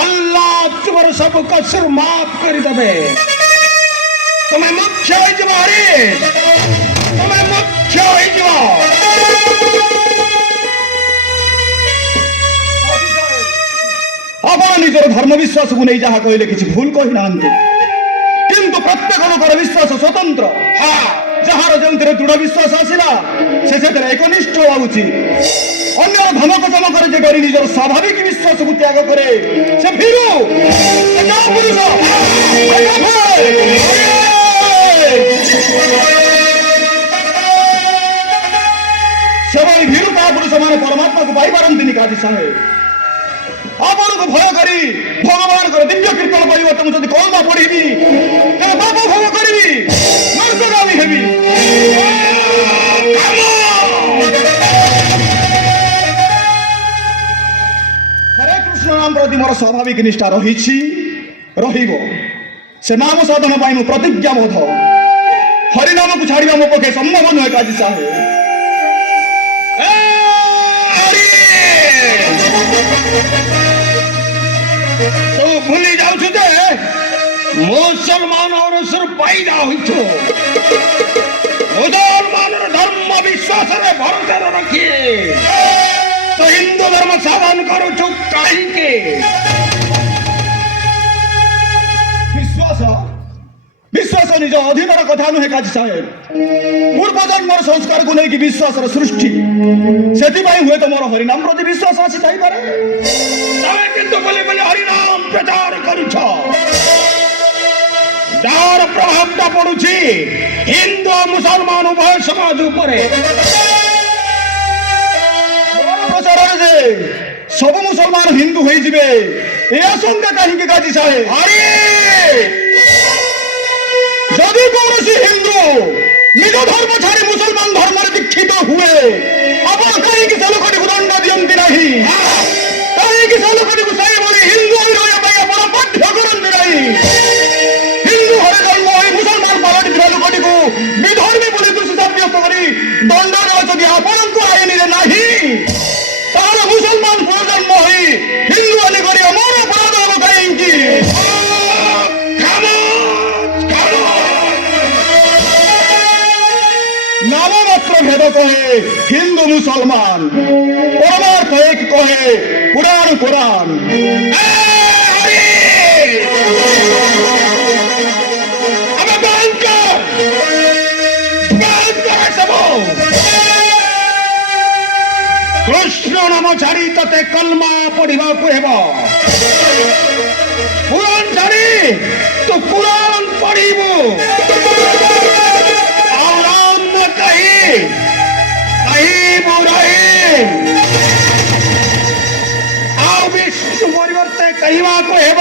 ଆଲ୍ଲାହ ତୁମର ସବୁ କସୁର ମାଫ କରିଦେବେ ତୁମେ ମୁଖ୍ୟ ହୋଇଯିବ ହରିଶ ତୁମେ ମୁଖ୍ୟ ହୋଇଯିବ ଆପଣ ନିଜର ଧର୍ମ ବିଶ୍ୱାସକୁ ନେଇ ଯାହା କହିଲେ କିଛି ଭୁଲ କହିନାହାନ୍ତି କିନ୍ତୁ ପ୍ରତ୍ୟେକ ଲୋକର ବିଶ୍ୱାସ ସ୍ୱତନ୍ତ୍ର ଯାହାର ଯେଉଁଥିରେ ଦୃଢ ବିଶ୍ୱାସ ଆସିଲା ସେ ସେଥିରେ ଏକନିଷ୍ଠ ହେବା ଉଚିତ ଅନ୍ୟର ଧମକ ଚମକରେ ଯେ ଡରି ନିଜର ସ୍ୱାଭାବିକ ବିଶ୍ୱାସକୁ ତ୍ୟାଗ କରେ ସେ ଭୀରୁ ସେ କାପୁରୁଷ। ସେଭଳି ଭୀରୁ କାପୁରୁଷମାନେ ପରମାତ୍ମାକୁ ପାଇପାରନ୍ତିନି କାଜୀ ସାହେବ ଆପଣଙ୍କୁ ଭୟ କରି ଭଗବାନଙ୍କର ଦିବ୍ୟ କୀର୍ତ୍ତନ ପରିବର୍ତ୍ତେ ମୁଁ ଯଦି କଲମା ପଢିବି ତେବେ ପାପ ଭୋଗ କରିବି ନର୍କଗାମୀ ହେବି ହରେ କୃଷ୍ଣ ନାମ ପ୍ରତି ମୋର ସ୍ୱାଭାବିକ ନିଷ୍ଠା ରହିଛି ରହିବ ସେ ନାମ ସାଧନ ପାଇଁ ମୁଁ ପ୍ରତିଜ୍ଞାବଦ୍ଧ ହରିନାମକୁ ଛାଡ଼ିବା ମୋ ପକ୍ଷେ ସମ୍ଭବ ନୁହେଁ କାଜୀ ସାହେବ। ତୁ ଭୁଲି ଯାଉଛୁ ଯେ ମୁସଲମାନ ଔରସରୁ ପାଇଦା ହୋଇଛୁ ମୁସଲମାନର ଧର୍ମ ବିଶ୍ୱାସରେ ଭରସା ରଖି तो हिंदू धर्म साधन करूछु काहीके ବିଶ୍ୱାସ ବିଶ୍ୱାସ ନିଜ ଅଧୀନର କଥା ନୁହେଁ କାଜୀ ସାହେବ। ପୂର୍ବ ଜନ୍ମର ସଂସ୍କାରକୁ ନେଇକି ବିଶ୍ୱାସର ସୃଷ୍ଟି, ସେଥିପାଇଁ ହୁଏତ ମୋର ହରିନାମ ପ୍ରତି ବିଶ୍ୱାସ ଆସିଥାଇପାରେ। ତମେ କିନ୍ତୁ ବୋଲି ବୋଲି ହରିନାମ ପ୍ରଚାର କରୁଛ, ଯାହାର ପ୍ରଭାବଟା ପଡୁଛି ହିନ୍ଦୁ ମୁସଲମାନ ଉଭୟ ସମାଜ ଉପରେ। ମୋର ପ୍ରଚାରରେ ଯେ ସବୁ ମୁସଲମାନ ହିନ୍ଦୁ ହୋଇଯିବେ, ଏ ଆଶଙ୍କା କାହିଁକି କାଜୀ ସାହେବ? ଆରେ ଯଦି କୌଣସି ହିନ୍ଦୁ ନିଜ ଧର୍ମ ଛାଡ଼ି ମୁସଲମାନ ଧର୍ମରେ ଦୀକ୍ଷିତ ହୁଏ, ଆପଣ କାହିଁକି ସେ ଲୋକଟିକୁ ଦଣ୍ଡ ଦିଅନ୍ତି ନାହିଁ? କାହିଁକି ସେ ଲୋକଟିକୁ ସେଇଭଳି ହିନ୍ଦୁ ହୋଇ ରହିବା ପାଇଁ ଆପଣ ବାଧ୍ୟ କରନ୍ତି ନାହିଁ? ହିନ୍ଦୁ ଘରେ ଜନ୍ମ ହୋଇ ମୁସଲମାନ ପାଲଟିଥିବା ଲୋକଟିକୁ ବିଧର୍ମୀ ବୋଲି ଦୋଷୀ ସାବ୍ୟସ୍ତ କରି ଦଣ୍ଡ ଦେବା ଯଦି ଆପଣଙ୍କ ଆଇନରେ ନାହିଁ, ତାହେଲେ ମୁସଲମାନ ପୁନର୍ଜନ୍ମ ହୋଇ ହିନ୍ଦୁ ବୋଲି କରି ଆମର ଅପରାଧ ହେବ କାହିଁକି? নাম মাত্র ভেদ কহে হিন্দু মুসলমান, পরমার্থ এক কহে পুরাণ কোরআন। কৃষ্ণ নাম ছাড়ি ততে কলমা পড়িবাকু ହେବ। পুরাণ ছাড়ি তো পুরাণ পড়িবু। ଆଉ ରାମ କହି କହିବୁ ରହି। ଆଉ ବିଷ୍ଣୁ ପରିବର୍ତ୍ତେ କହିବାକୁ ହେବ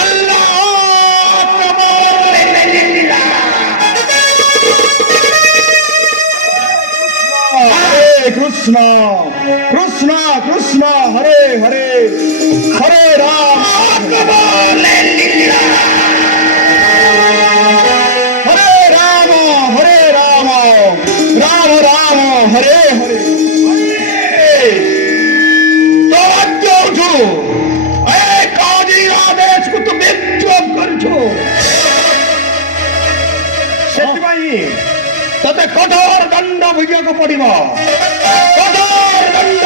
ଆଲ୍ଲାହ হরে কৃষ্ণ কৃষ্ণ কৃষ্ণ হরে হরে, হরে রাম হরে রাম, হরে রাম, রাম রাম হরে হরে। તો વાક્યો છું એ કાજી આદેશକୁ ତୁ ବିଦ୍ରୋହ କରୁଛୁ। ସେଥିପାଇଁ ତତେ କଠୋର ଦଣ୍ଡ ଭୋଗିବାକୁ ପଡିବ, କଠୋର ଦଣ୍ଡ।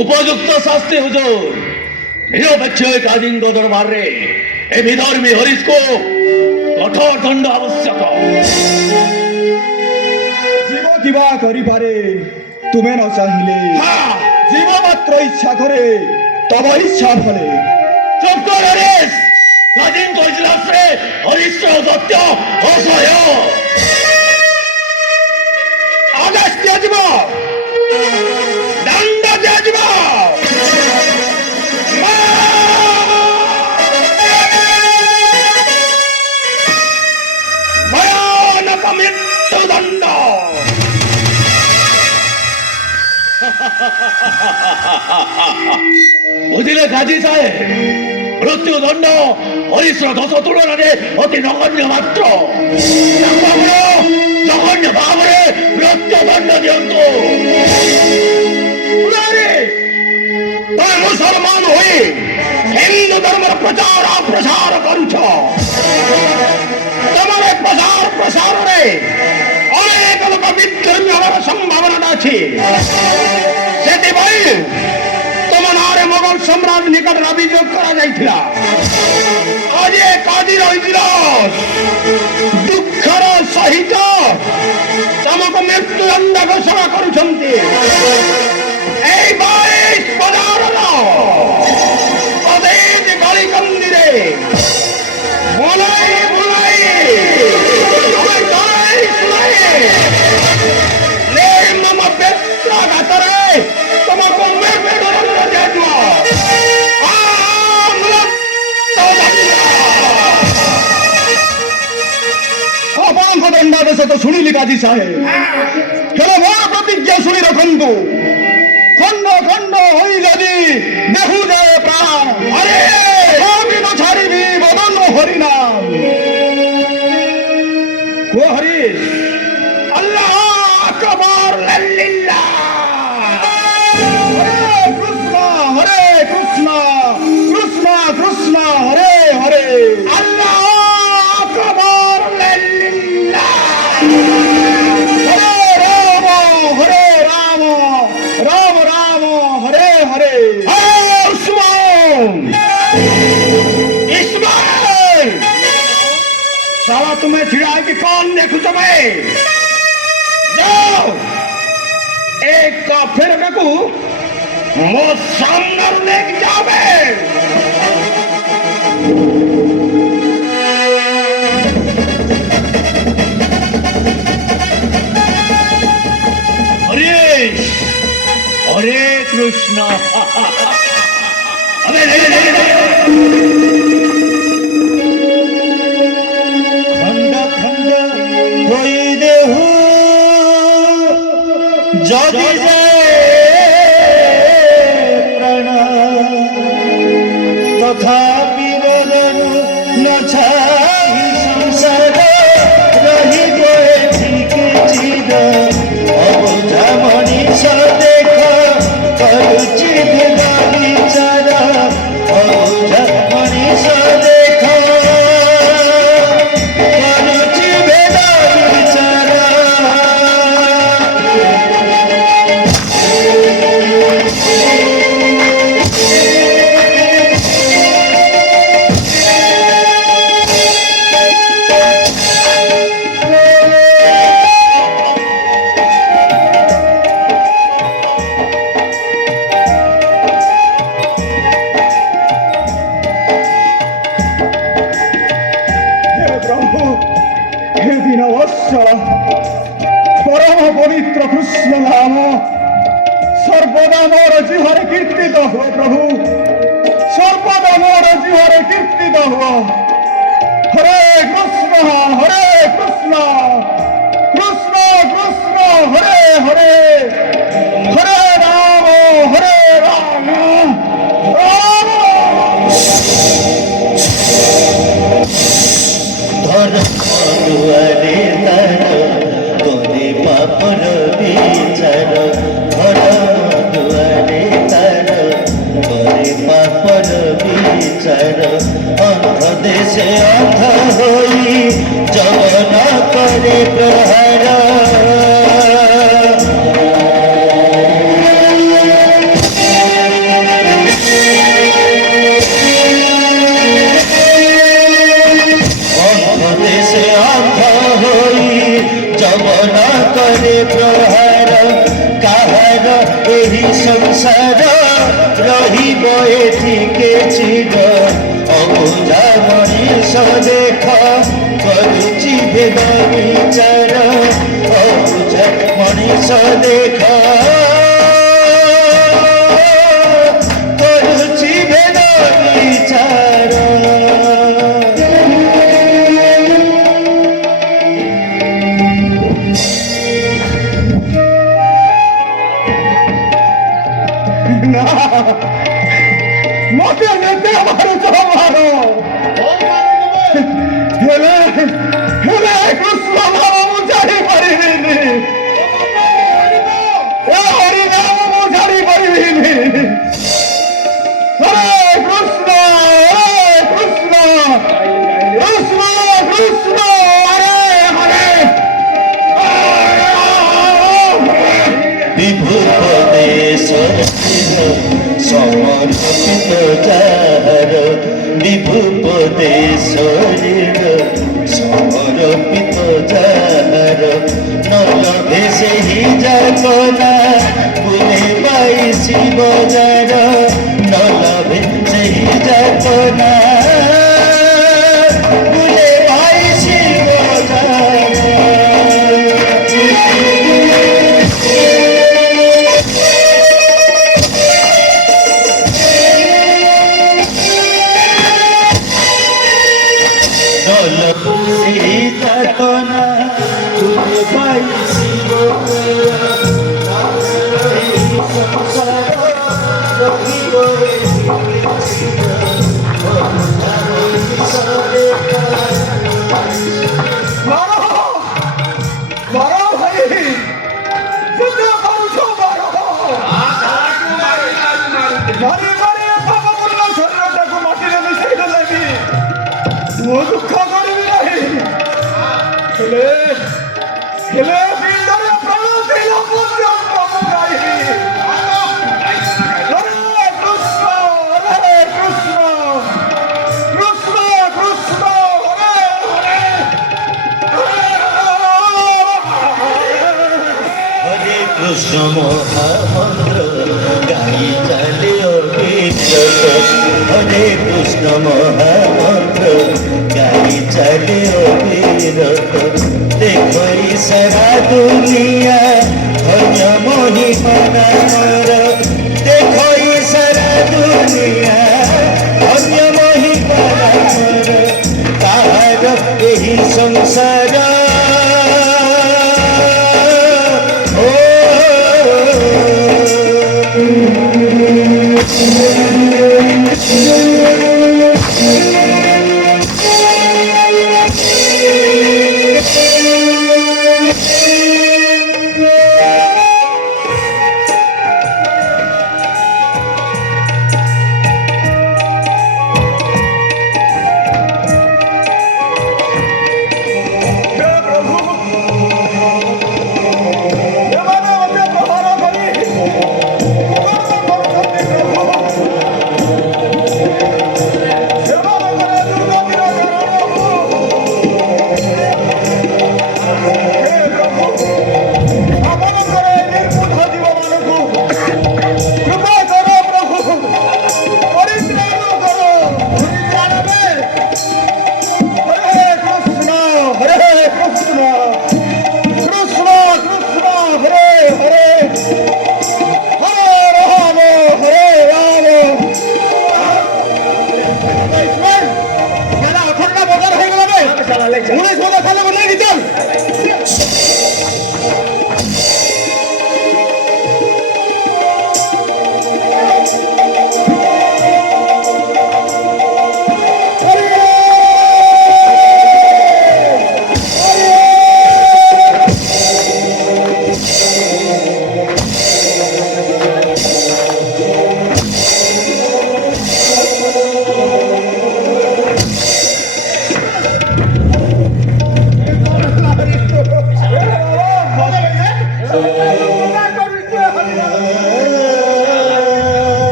উপযুক্ত শাস্তি হুজুর। নিরপেক্ষ কাজীଙ୍କ দরবারে এ বিধর্মী হরিশকে কঠোর দণ্ড আবশ্যক। জীব কিবা করিপারে তুমি ন চাহিলে, হ্যাঁ, জীব মাত্র ইচ্ছা করে তব ইচ্ছা ফলে। চুপ কর হরিশ। কাজীଙ୍କ ইজলাসে হরিশর সত্য অসহ্য। ଆଦେଶ ଦିଆଯିବ, ଦଣ୍ଡ ଦିଆଯିବ। ଭୟାନକ ମୃତ୍ୟୁ ଦଣ୍ଡ। বুঝিলে কাজী সাহেব, মৃত্যু দণ্ড হরিশর দোষ তুলনারে অতি নগণ্য মাত্র। তাଙ୍କୁ ଆପଣ জঘন্য ভাବରେ মৃত্যু দণ্ড দিଅନ୍ତୁ। ତମେ ମୁସଲମାନ ହୋଇ ହିନ୍ଦୁ ଧର୍ମର ପ୍ରଚାର ପ୍ରସାର କରୁଛ। ତମର ଏ ପ୍ରଚାର ପ୍ରସାରରେ ଅନେକ ଲୋକ ବିଧର୍ମୀ ହେବାର ସମ୍ଭାବନାଟା ଅଛି। ସେଥିପାଇଁ ତମ ନାଁରେ ମୋଗଲ ସମ୍ରାଟ ନିକଟରେ ଅଭିଯୋଗ କରାଯାଇଥିଲା। ଆଜି ଏ କାଜୀର ଇଜଲାସ ଦୁଃଖର ସହିତ ତମକୁ ମୃତ୍ୟୁଦଣ୍ଡ ଘୋଷଣା କରୁଛନ୍ତି। এই 22 ପଦାରର ଅଦେଜ ଗଳିକନ୍ଦିରେ ବୁଲାଇ ବୁଲାଇ ତମେ ଡରାଇ ଶୁଣାଇ ନିର୍ମମ ବ୍ୟକ୍ତାଘାତରେ ତମକୁ ମୃତ୍ୟୁଦଣ୍ଡ ଦିଆଯିବ। ଆପଣଙ୍କ ଦଣ୍ଡାଦେଶ ତ ଶୁଣିଲି କାଜୀ ସାହେବ, ହେଲେ ମୋର ପ୍ରତିଜ୍ଞା ଶୁଣି ରଖନ୍ତୁ। খণ্ড খণ্ড হই যদি দেহু যায় প্রাণ, আরে আমি তো ছাড়িবি বদন হরিনাম। ও হরিশ, আল্লাহ আকবার লিল্লাহ। হরে কৃষ্ণ হরে কৃষ্ণ, কৃষ্ণ কৃষ্ণ হরে হরে, আল্লাহ আকবার লিল্লাহ। হরে तुम्हें छिड़ा कि कौन देखो तुम्हें जाओ एक का फिर को वो सामने लेके जावे हरीश हरे कृष्ण अबे नहीं नहीं नहीं খণ্ড খণ্ড হই দেহু যদি যায় প্রাণ তথাপি বদনু নছাই সংসার রহিব এঠিকে চির অবুঝা মনিষ দেখ করুচি ভেদ বিচার অবুঝা মনিষ দেখ করুচি ভেদ বিচার হে প্রভু হে দীনবৎসল পরম পবিত্র কৃষ্ণ নাম সর্বদা মোর জিহরে কীর্তিত হুয় প্রভু সর্বদা মোর জিহরে কীর্তিত হুয় হরে কৃষ্ণ কৃষ্ণ কৃষ্ণ কৃষ্ণ হরে হরে হরে রাম রাম ধর দুয়ারে তার করে পাপর বিচার ধর দুয়ারে তার করে পাপর বিচার অন্ধ দেশে অন্ধ হই জগন করে প্রহার দেশে অন্ধ হই যবন করে প্রহার কাহার এই সংসার রহিব এঠিকে চির অবুঝা মনিষ দেখ করুচি ভেদ বিচার অবুঝা মনিষ দেখ করুচি ভেদ বিচার না মতে যেতে মারুছ মারো হেলে হেলে কৃষ্ণ নাম ମୁଁ ଜାଣି ପାରିବିନି ଏ ହରି ନାମ ମୁଁ ଜାଣି ପାରିବିନି ହରେ କୃଷ୍ଣ କୃଷ୍ଣ କୃଷ୍ଣ କୃଷ୍ଣ ହରେ ହରେ বিভূপদেশ সমর্পিত যার বিভূপদেশ সমর্পিত যার নলভে সেই যাতনা বুলে পাই শিব যার নলভে সেই যাতনা বুলে পাই শিব যার যাতনা তুলে পাই শিব মারো ভাই যেতে পারুছ মারো মারি মারি পাপপূর্ণ শরীরটাକୁ ମାଟିରେ ମିଶାଇ ଦେଲେବି ମୁଁ ଦୁଃଖ କରିବି ନାହିଁ ହେଲେ ହେଲେ ପିଣ୍ଡରେ ପ୍ରାଣ ଥିଲା ପର୍ଯ୍ୟନ୍ତ ମୁଁ ଗାଇବି ହରେ କୃଷ୍ଣ କୃଷ୍ଣ କୃଷ୍ଣ କୃଷ୍ଣ ହରେ ହରେ কৃষ্ণ মহামন্ত্র গাই চালে অবিরত হরে কৃষ্ণ মহামন্ত্র গাই চালে অবিরত দেখো সারা দুনিয়া ধন্য মহিমা নামর দেখো সারা দুনিয়া ধন্য মহিমা নামর তাহার এই সংসার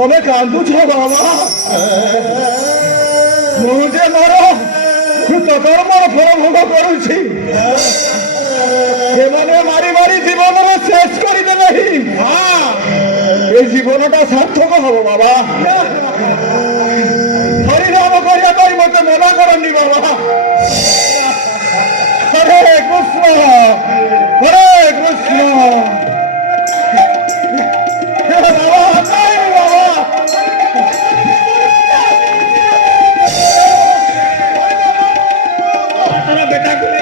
ତମେ କାନ୍ଦୁଛ ବାବା ମୁଁ ଯେ ମୋର କର୍ମର ଫଳ ଭୋଗ କରୁଛି ସେମାନେ ମାରି ମାରି ଜୀବନରେ ଶେଷ କରିଦେଲେ এই জীবনটা সার্থক হবো বাবা হরিনাম করিয়া তাই মতে মনা করেননি বাবা হরে কৃষ্ণ হরে কৃষ্ণ বাবা নাই বাবা বেটা করে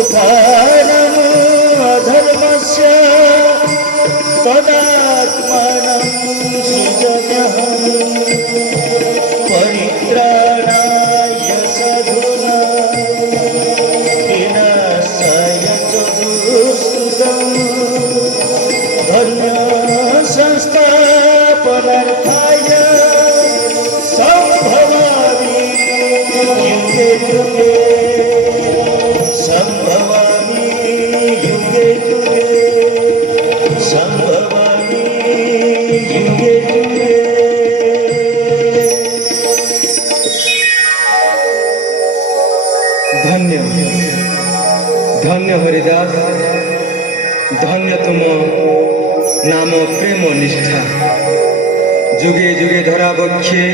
उत्थानम् अधर्मस्य तदात्मानं सृजतः परित्राणाय साधूनां विनाशाय च दुष्कृतम् धर्म संस्थापनार्थाय सम्भवामि युगे युगे सम्भवामि युगे युगे सम्भवामि युगे युगे धन्य धन्य हरिदास धन्य तुम नाम प्रेम निष्ठा जुगे जुगे धरा बक्षे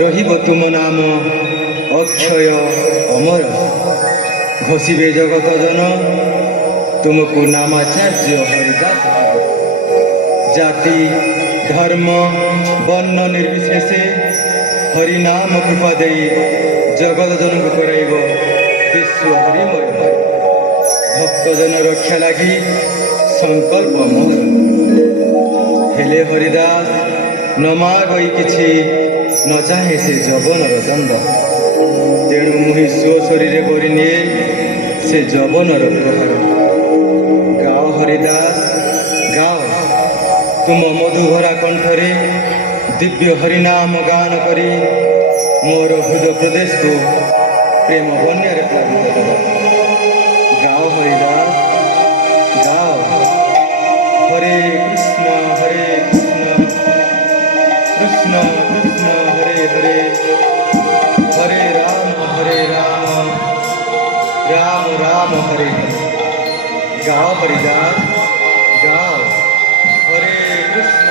रहिब तुम नाम अक्षय अमर घोषिबे जगत जन तुमको नामाचार्य हरिदास जाति धर्म वर्ण निर्विशेषे हरिनाम कृपा दे जगत जन को कराइब विश्व हरिमय भक्तजन रक्षा लगी संकल्प मोर हेले हरिदास न मागई किछि न चाहे से जवनर दंड तेणु मुहि स्व शरीर बरी निए से जवनर प्रहार गाओ हरिदास गाओ तुम मधुभरा कंठरे दिव्य हरिनाम गान करी मोर हृदय प्रदेश को प्रेम बन्यारे प्लावित कर गाओ हरिदास गाओ हरे कृष्ण कृष्ण कृष्ण हरे हरे हरे राम राम राम हरे हरे गाओ हरिदास गाओ हरे कृष्ण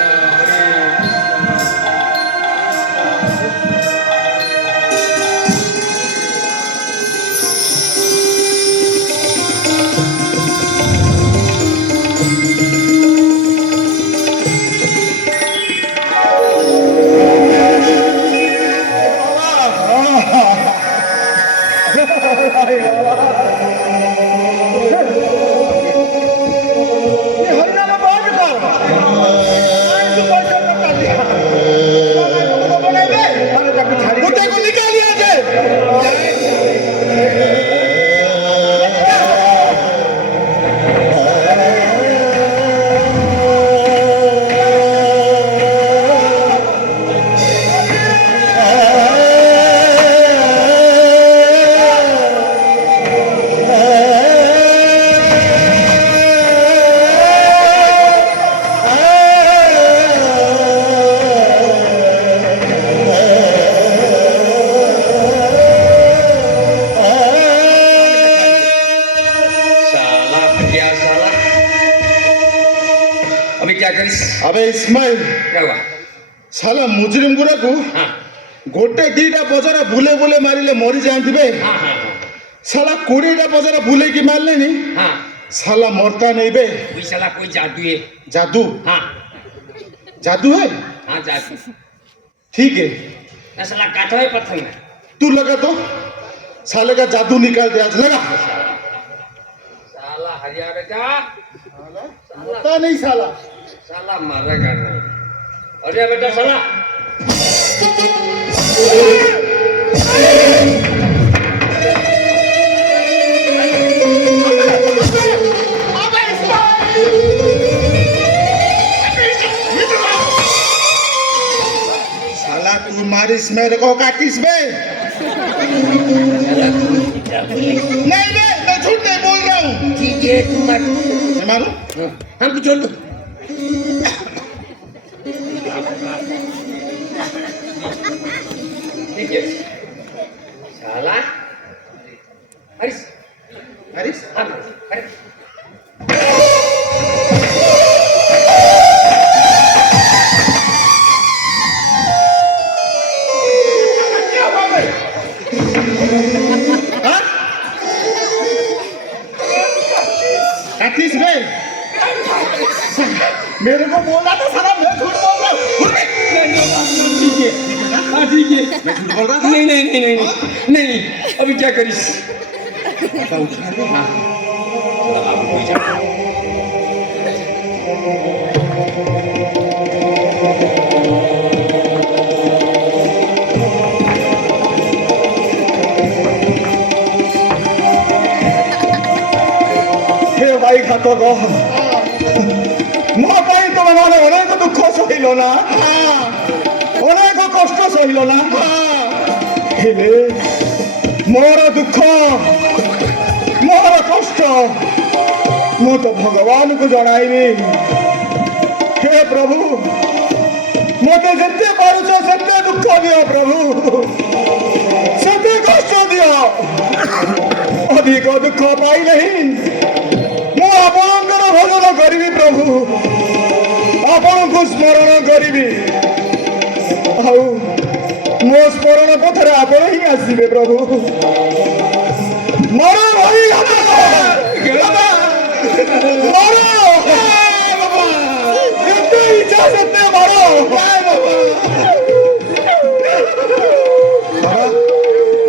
अबे इस्माइल साला मुजरिम गुरा को गोटे दीटा बजरा बुले बुले मारिले मरी जाती बे साला 20टा बजरा बुले की मारले नी साला मरता नहीं बे कोई साला कोई जादू है। जादू हाँ जादू है हाँ जादू ठीक है ना साला काटो है पत्थर में। तू लगा तो साले का जादू निकाल दे आज लगा साला हरिया बेटा मरता नहीं साला साला मारेगा नहीं। हरिया बेटा साला साला तू मारिस मेरे को काटिस बे नहीं बे मैं झूठ नहीं बोल रहा हूँ ठीक है तू मत मैं मारूं हमको छोड़ दो। ठीक है साला हरीश हरीश हाँ अरे काटिस बे मेरे को बोला था साला मैं झूठ बोल रहा हूँ ठीक है हाँ ठीक है मैं झूठ बोल रहा था नहीं नहीं नहीं नहीं नहीं अभी क्या करीस ବାପା ଉଠୁନାହାନ୍ତି ନା ସେଟା ବାବୁ ପଇସା हे भाई घातक ମୋ ପାଇଁ ତମେମାନେ ଅନେକ ଦୁଃଖ ସହିଲ ନା ଅନେକ କଷ୍ଟ ସହିଲ ନା ହେଲେ ମୋର ଦୁଃଖ ମୋର କଷ୍ଟ ମୁଁ ତ ଭଗବାନଙ୍କୁ ଜଣାଇବି ହେ ପ୍ରଭୁ ମୋତେ ଯେତେ ପାରୁଛ ସେତେ ଦୁଃଖ ଦିଅ ପ୍ରଭୁ ସେତେ କଷ୍ଟ ଦିଅ ଅଧିକ ଦୁଃଖ ପାଇଲେହିଁ ମୁଁ ଆପଣଙ୍କର ଭଜନ କରିବି ପ୍ରଭୁ ଆପଣଙ୍କୁ ସ୍ମରଣ କରିବି ଆଉ ମୋ ସ୍ମରଣ ପଥରେ ଆପଣ ହିଁ ଆସିବେ ପ୍ରଭୁ ମର ଭାଇ ମର ଯେତେ ଇଚ୍ଛା ସେତେ ମର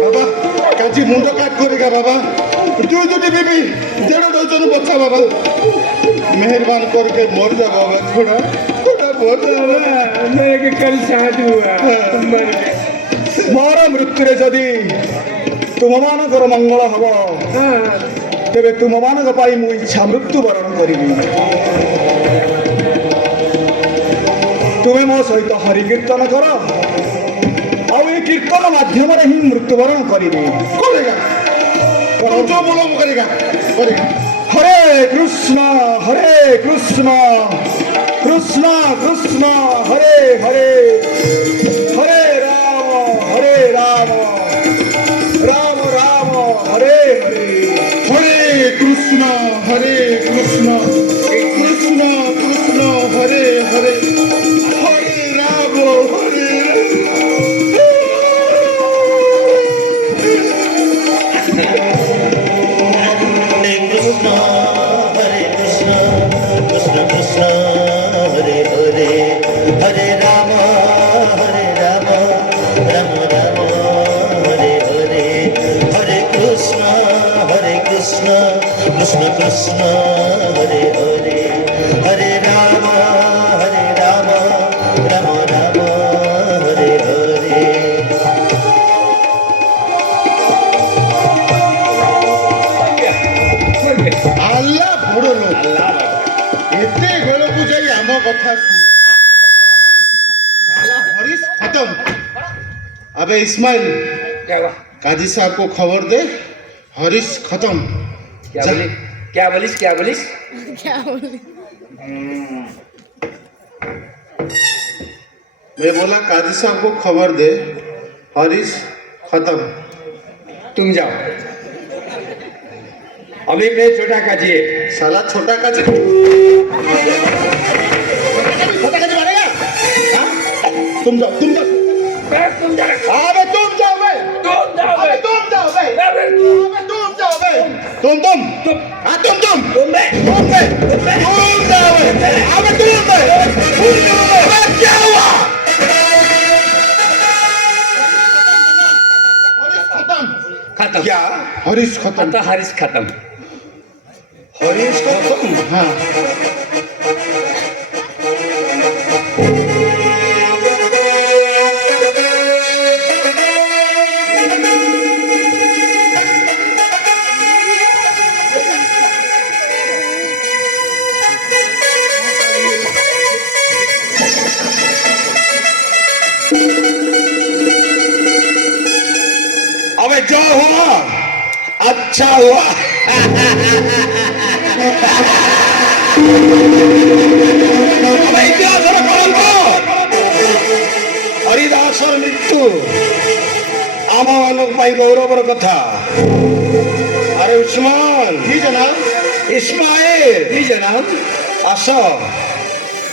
बाबा काजी मुंड काट करेगा बाबा तू तुझी बीबी जेड़ा डोजन बच्चा बाबा मेहरबान करके मर जा बाबा थोड़ा थोड़ा मर जा मेरे के कल शादी हुआ मर गया ମୋର ମୃତ୍ୟୁରେ ଯଦି ତୁମମାନଙ୍କର ମଙ୍ଗଳ ହବ ତେବେ ତୁମମାନଙ୍କ ପାଇଁ ମୁଁ ଇଚ୍ଛା ମୃତ୍ୟୁବରଣ କରିବି ତୁମେ ମୋ ସହିତ ହରି କୀର୍ତ୍ତନ କର ଆଉ ଏ କୀର୍ତ୍ତନ ମାଧ୍ୟମରେ ହିଁ ମୃତ୍ୟୁବରଣ କରିବି करेगा तू जो बोलो वो करेगा करेगा ହରେ କୃଷ୍ଣ କୃଷ୍ଣ କୃଷ୍ଣ ହରେ ହରେ ହରେ ରାମ ରାମ ରାମ ହରେ ହରେ हरे कृष्ण कृष्ण कृष्ण कृष्ण हरे हरे हरे राम हरे कृष्ण कृष्ण कृष्ण हरे हरे हरे राम राम राम हरे हरे हरे कृष्ण कृष्ण कृष्ण हरे हरे हरे राम राम राम हरे हरे अल्लाह बड़ लोक एते बेलकू जाई आम कथा सुन साला हरीश खत्म अबे इस्माइल क्या हुआ काजी साहब को खबर दे हरीश खत्म क्या जा। बोली क्या बोलिस क्या बोलिस मैं बोला काजी साहब को खबर दे हरीश खत्म तुम जाओ अभी मैं छोटा काजी है साला छोटा काजी छोटा काजी मारेगा हाँ? तुम जाओ तुम जा अबे तुम जाओ बे अबे तुम जाओ बे अबे तुम जाओ बे तुम हाँ तुम बे तुम जाओ बे अबे तुम बे अबे क्या हुआ हरीश खत्म खत्म क्या हरीश खत्म खत्म हरीश खत्म हरीश खत्म हाँ अबे जो हुआ अच्छा हुआ अबे इतिहासर कलंक हरिदासर मृत्यु आम मान गौरवर कथा अरे उस्मान जी जनाब इस्माइल जी जनाब आस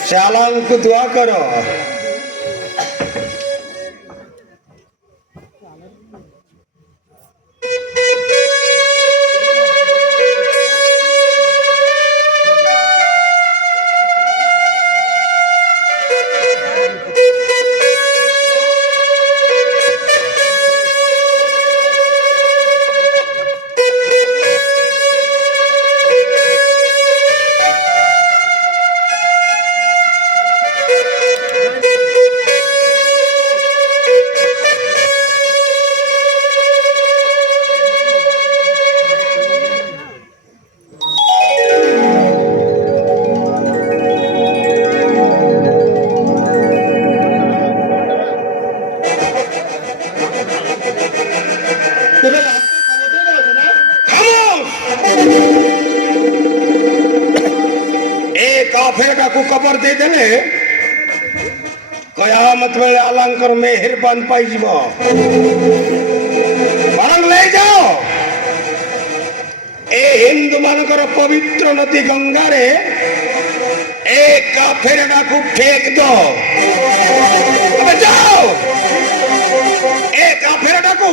से आलाम को दुआ करो काफेरा को कबर दे देले कयामत बेले अलंकर मेहरबान पाई जीव बरं ले जाओ ए हिंदू मानकर पवित्र नदी गंगा रे ए काफेरा को फेंक दो अबे जाओ ए काफेरा को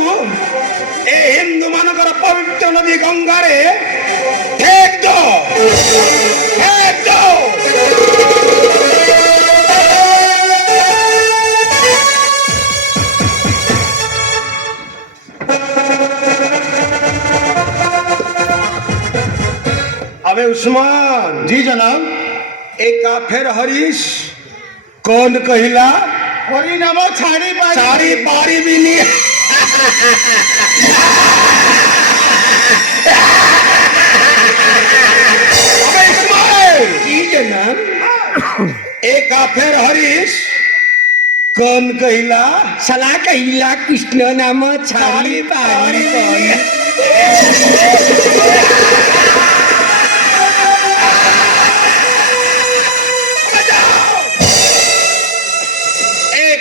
ए हिंदू मानकर पवित्र नदी गंगा रे फेंक दो फेंक दो अबे उस्मान जी जनाब। एक काफेर हरीश कौन कहिला हरि नाम छाड़ी पाई सारी पारी भी नहीं अबे इस्माइल जी जनाब एक काफेर हरीश कौन कहिला सला कहिला कृष्ण नाम छाड़ी पारी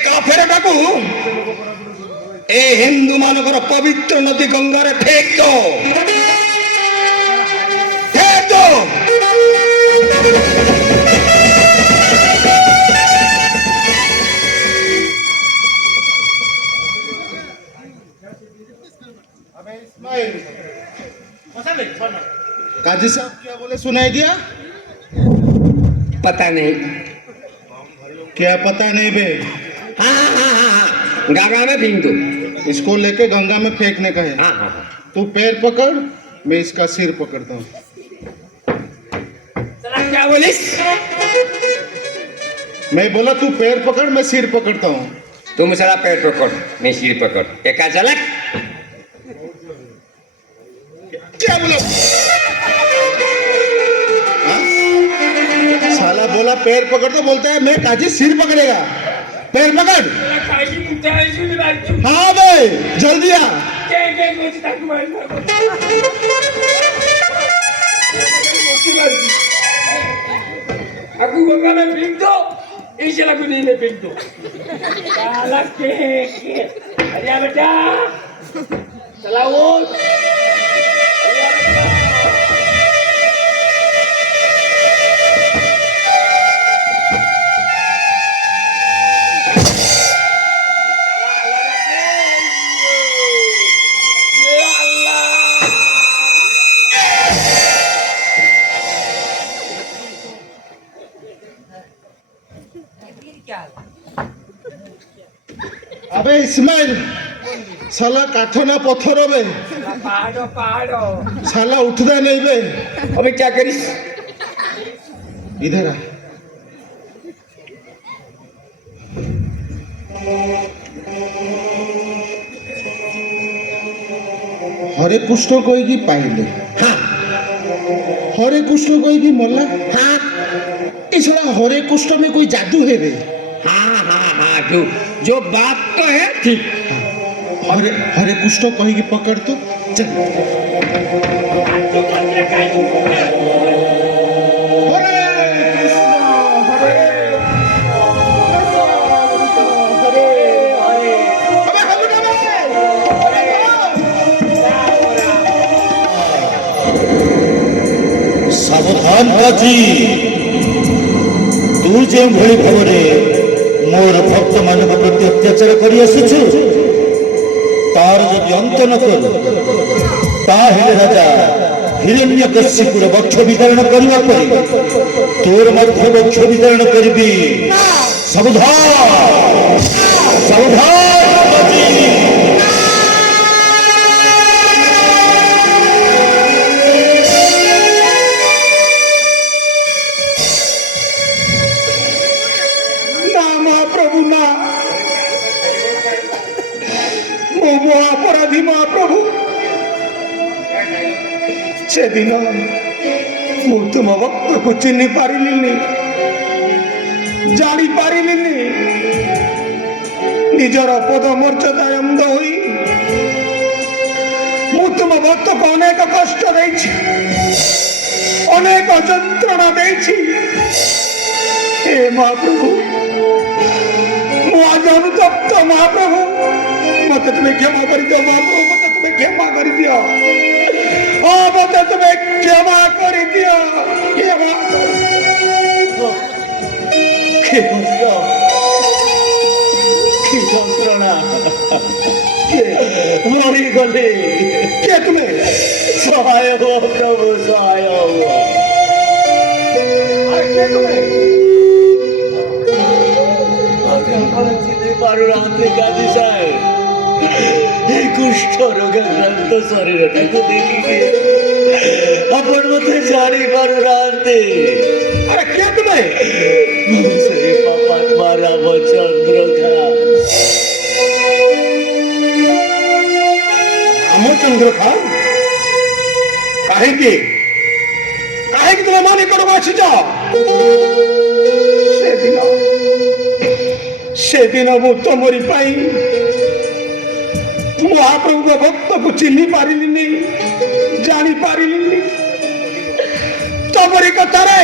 काफेराटाकू ए हिंदू मानकर पवित्र नदी गंगा रे फेंक दो फेंक दो काजी साहब क्या बोले सुनाई दिया? पता नहीं। क्या पता नहीं बे? हाँ गंगा में फेंक दो। इसको लेके गंगा में फेंकने का है। हाँ तू पैर पकड़, मैं इसका सिर पकड़ता हूँ। क्या बोलिस? मैं बोला तू पैर पकड़, मैं सिर पकड़ता हूँ। तुम सारा पैर पकड़ मैं सिर पकड़ एका चलक क्या बोला साला बोला पैर पकड़ तो बोलता है मैं काजी सिर पकड़ेगा। पैर पकड़। हाँ बे जल्दी आ। aku gangga में फेंक दो इसे लगू नहीं में फेंक दो साला के अरे बेटा चला वो अबे इस्माइल साला काठ ना पत्थर बे पहाड़ो साला उठता नहीं बे। अबे क्या करिस इधर आ। हरे कृष्ण कोई की पाइले। हाँ हरे कृष्ण कोई की मल्ला। हाँ इसला हरे कृष्ण में कोई जादू है बे। हाँ जो बात तो है ठीक हरे हरे कृष्ण कही की पकड़ तो चल। हरे कृष्ण हरे अबे हम सावधान काजी तू जो भली भाव मोर भक्त मान प्रति अत्याचार कर तार जदि अंत न कर राजा हिरण्यकश्यपुर वक्ष वितरण करने तोर मध्य वक्ष वितरण करी। सावधान सावधान अपराधी महाप्रभु से दिन मु तुम भक्त को चिन्ह पारिली जानी पारिली निजर पद मर्यादा अंध हुई मु तुम भक्त को अनेक कष्ट ଅନେକ ଯନ୍ତ୍ରଣା ଦେଇଛି। ହେ ମହାପ୍ରଭୁ, ମୁଁ ଆଜି ଅନୁତପ୍ତ ମହାପ୍ରଭୁ, ମତେ ତୁମେ କ୍ଷମା କରିଦିଅ ମହାପ୍ରଭୁ, ମତେ ତୁମେ କ୍ଷମା କରିଦିଅ। ମତେ ତୁମେ କ୍ଷମା କରିଦିଅ, କ୍ଷମା কি কষ্ট, কি যন্ত্রণা, মরিগলে। কে তুমি? সহায় হো প্রভু, সহায় হো। চিনতে পারো রাতে গান্ধী সাহেব, এই কুষ্ঠ রোগাক্রান্ত শরীরটাকে দেখিকে আপন মতে জানি পারো রাতে। আরে কে তুমি? সেই পাপাত্মা রামচন্দ্র খা। ରାମଚନ୍ଦ୍ର ଖାଁ, କାହିଁକି କାହିଁକି ତୁମେ ମନେ କରିବାକୁ ଆସିଛ? ସେଦିନ ମୁଁ ତମରି ପାଇଁ ମହାପ୍ରଭୁଙ୍କ ଭକ୍ତକୁ ଚିହ୍ନି ପାରିଲିନି, ଜାଣିପାରିଲିନି। ତମରି କଥାରେ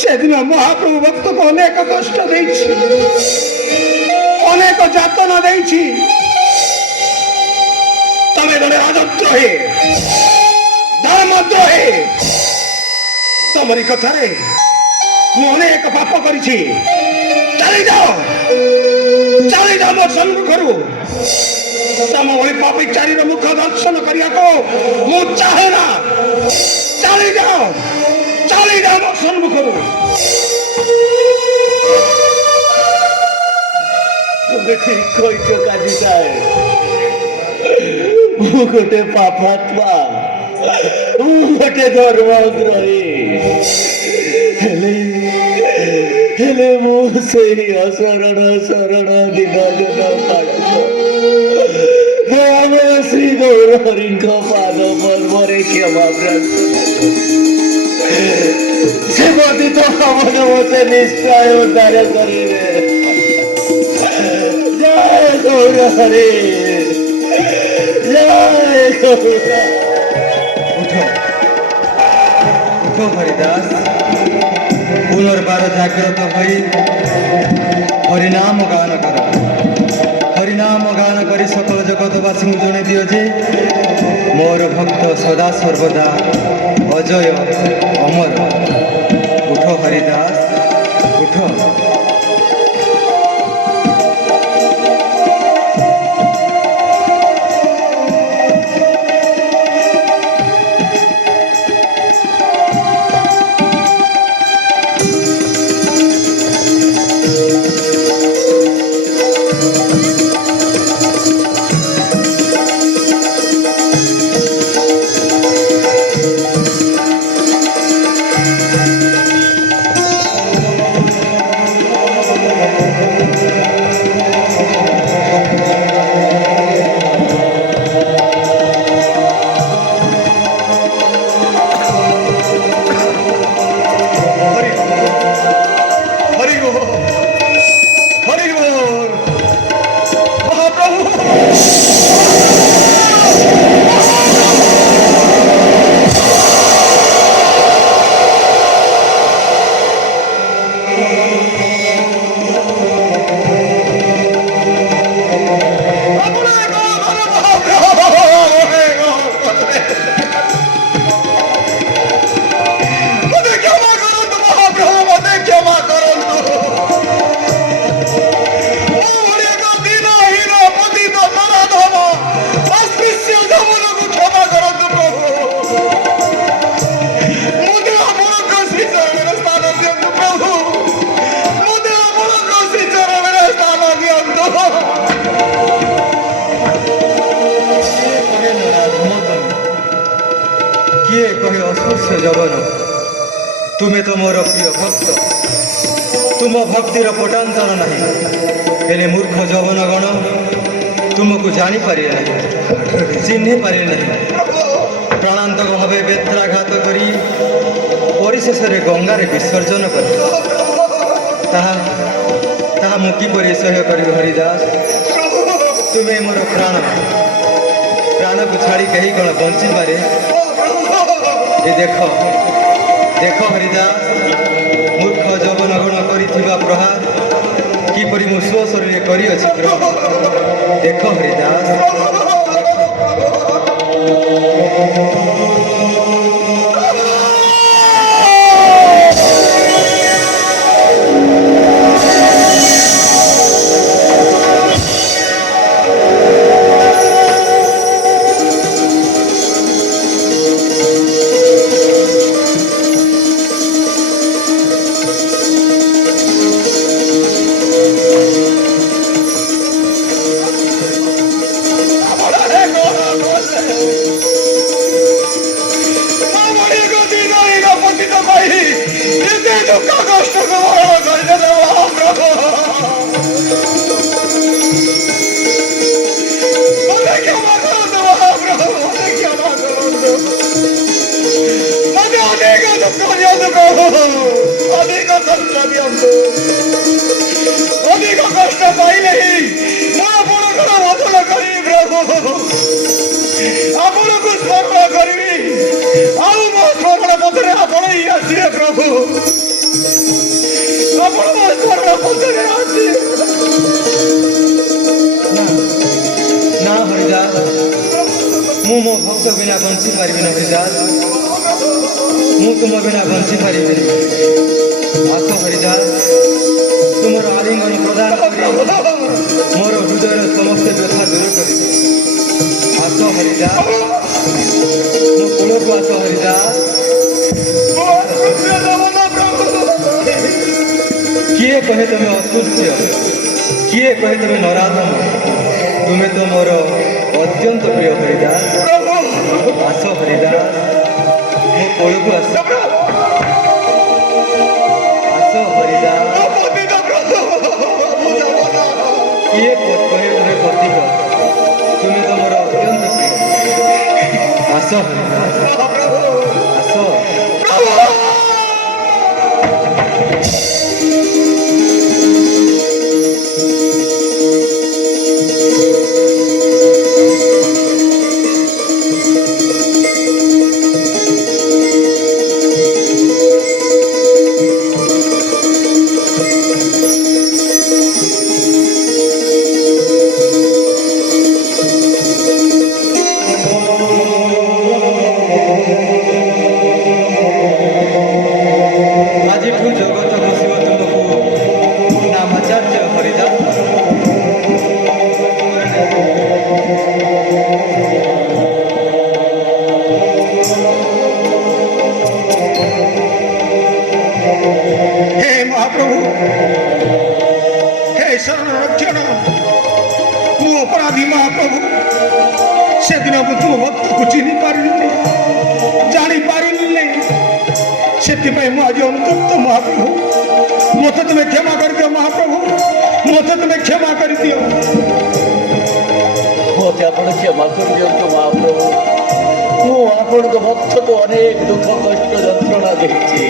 ସେଦିନ ମହାପ୍ରଭୁ ଭକ୍ତକୁ ଅନେକ କଷ୍ଟ ଦେଇଛି, ଅନେକ ଯାତନା ଦେଇଛି। ତମେ ଜଣେ ରାଜଦ୍ରୋହୀ, ଧର୍ମଦ୍ରୋହୀ। ତମରି କଥାରେ ମୁଁ ଅନେକ ପାପ କରିଛି। ଚାଲିଯାଅ, ଚାଲିଯାଅ ମୋ ସମ୍ମୁଖରୁ। ତମ ଭଳି ପାପୀଚାରୀର ମୁଖ ଦର୍ଶନ କରିବାକୁ ମୁଁ ଚାହେଁ ନା। ଚାଲିଯାଅ, ଚାଲିଯାଅ ମୋ ସମ୍ମୁଖରୁ। তুমি ঠিক কইছো কাজী সাহেব, ମୁଁ ଗୋଟେ ପାପାତ୍ମା, ମୁଁ ଗୋଟେ ଧର୍ମଦ୍ରୋହୀ। ହେଲେ ମୁଁ ସେଇ ଅଶରଣ ଶରଣ ଦିନଜନ ପାଳକ ଆମ ଶ୍ରୀ ଗୌର ହରିଙ୍କ ପାଦ ପର୍ବରେ କ୍ଷମା ପ୍ରାର୍ଥନା। ସେ ପତିତ ପାବନ ମତେ ନିଶ୍ଚୟ ଉଦ୍ଧାର କରିବେ। ଜୟ ଗୌର ହରି, জয় গৌরা। উঠো, উঠো হরিদাস, পুনর্বার জাগ্রত হই হরিনাম গান কর। হরিনাম গান করে সকল জগতবাসী জনাই দিও যে মোর ভক্ত সদা সর্বদা অজয় অমর। উঠো হরিদাস, উঠো। କିଏ କହେ ଅସ୍ପୃଶ୍ୟ ଯବନ, ତୁମେ ତ ମୋର ପ୍ରିୟ ଭକ୍ତ। ତୁମ ଭକ୍ତିର ପଟାନ୍ତର ନାହିଁ। ହେଲେ ମୂର୍ଖ ଯବନ ଗଣ ତୁମକୁ ଜାଣିପାରିବେ ନାହିଁ, ଚିହ୍ନି ପାରିବେ ନାହିଁ। ପ୍ରାଣାନ୍ତକ ଭାବେ ବେତ୍ରାଘାତ କରି ପରିଶେଷରେ ଗଙ୍ଗାରେ ବିସର୍ଜନ କରେ। ତାହା ମୁଁ କିପରି ସହ୍ୟ କରିବି ହରିଦାସ? ତୁମେ ମୋର ପ୍ରାଣକୁ ଛାଡ଼ି କେହି କ'ଣ ବଞ୍ଚିପାରେ? ଏ ଦେଖ ଦେଖ ହରିଦାସ ମୂର୍ଖ ଯବନ ଗଣ କରିଥିବା ପ୍ରହାର କିପରି ମୁଁ ସ୍ୱ ଶରୀରେ କରିଅଛି ପ୍ରଭୁ ଦେଖ ହରିଦାସ ଅଧିକ କଷ୍ଟ ପାଇଲେ ମୁଁ ଆପଣଙ୍କର ବଦଳ କରିବି ପ୍ରଭୁ ଆପଣଙ୍କୁ ସ୍ମରଣ କରିବି ଆଉ ମୋ ସ୍ମରଣ ପଥରେ ଆପଣ ହିଁ ଆସିବେ ପ୍ରଭୁ ଆପଣ ମୋ ସ୍ମରଣ ପଥରେ ଆସିବେ ନା ହରିଦାସ ମୁଁ ମୋ ଭକ୍ତ ବିନା ବଞ୍ଚି ପାରିବି ନା ହରିଦାସ ମୁଁ ତୁମ ବିନା ବଞ୍ଚି ପାରିବିନି ଆସ ହରିଦାସ ତୁମର ଆଲିଙ୍ଗନ ପ୍ରଦାନ କରି ମୋର ହୃଦୟର ସମସ୍ତ ବ୍ୟଥା ଦୂର କରିବି ଆସ ହରିଦାସ ମୋ କୋଳକୁ ଆସ ହରିଦାସ କିଏ କହେ ତମେ ଅସୂର୍ଯ୍ୟ କିଏ କହେ ତମେ ନରାଧମ ତୁମେ ତ ମୋର ଅତ୍ୟନ୍ତ ପ୍ରିୟ ହରିଦାସ ଆସ ହରିଦାସ ମୋ କୋଳକୁ ଆସ ଆସ ହରିଦାସ କିଏ କହେ ତୁମେ ପତିତ ତୁମେ ତ ମୋର ଅତ୍ୟନ୍ତ ପ୍ରିୟ ଆସ ହରିଦାସ ଆସ ଆଜିଠୁ ଜଗତ ବସିବ ତୁମକୁ ନାମାଚାର୍ଯ୍ୟ ହରିଦାସ हे महाप्रभु हे शरण रक्षण ମୁଁ ଅପରାଧୀ ମହାପ୍ରଭୁ ସେଦିନ ମୁଁ ତୁମ ଭକ୍ତକୁ ଚିହ୍ନି ପାରିଲି ଜାଣିପାରିଲି ସେଥିପାଇଁ ମୁଁ ଆଜି ଅନୁତପ୍ତ ମହାପ୍ରଭୁ ମୋତେ ତୁମେ କ୍ଷମା କରିଦିଅ ମହାପ୍ରଭୁ ମୋତେ ତୁମେ କ୍ଷମା କରିଦିଅ ମୋତେ ଆପଣ କ୍ଷମା କରିଦିଅନ୍ତୁ ମହାପ୍ରଭୁ ମୁଁ ଆପଣଙ୍କ ଭକ୍ତକୁ ଅନେକ ଦୁଃଖ କଷ୍ଟ ଯନ୍ତ୍ରଣା ଦେଇଛି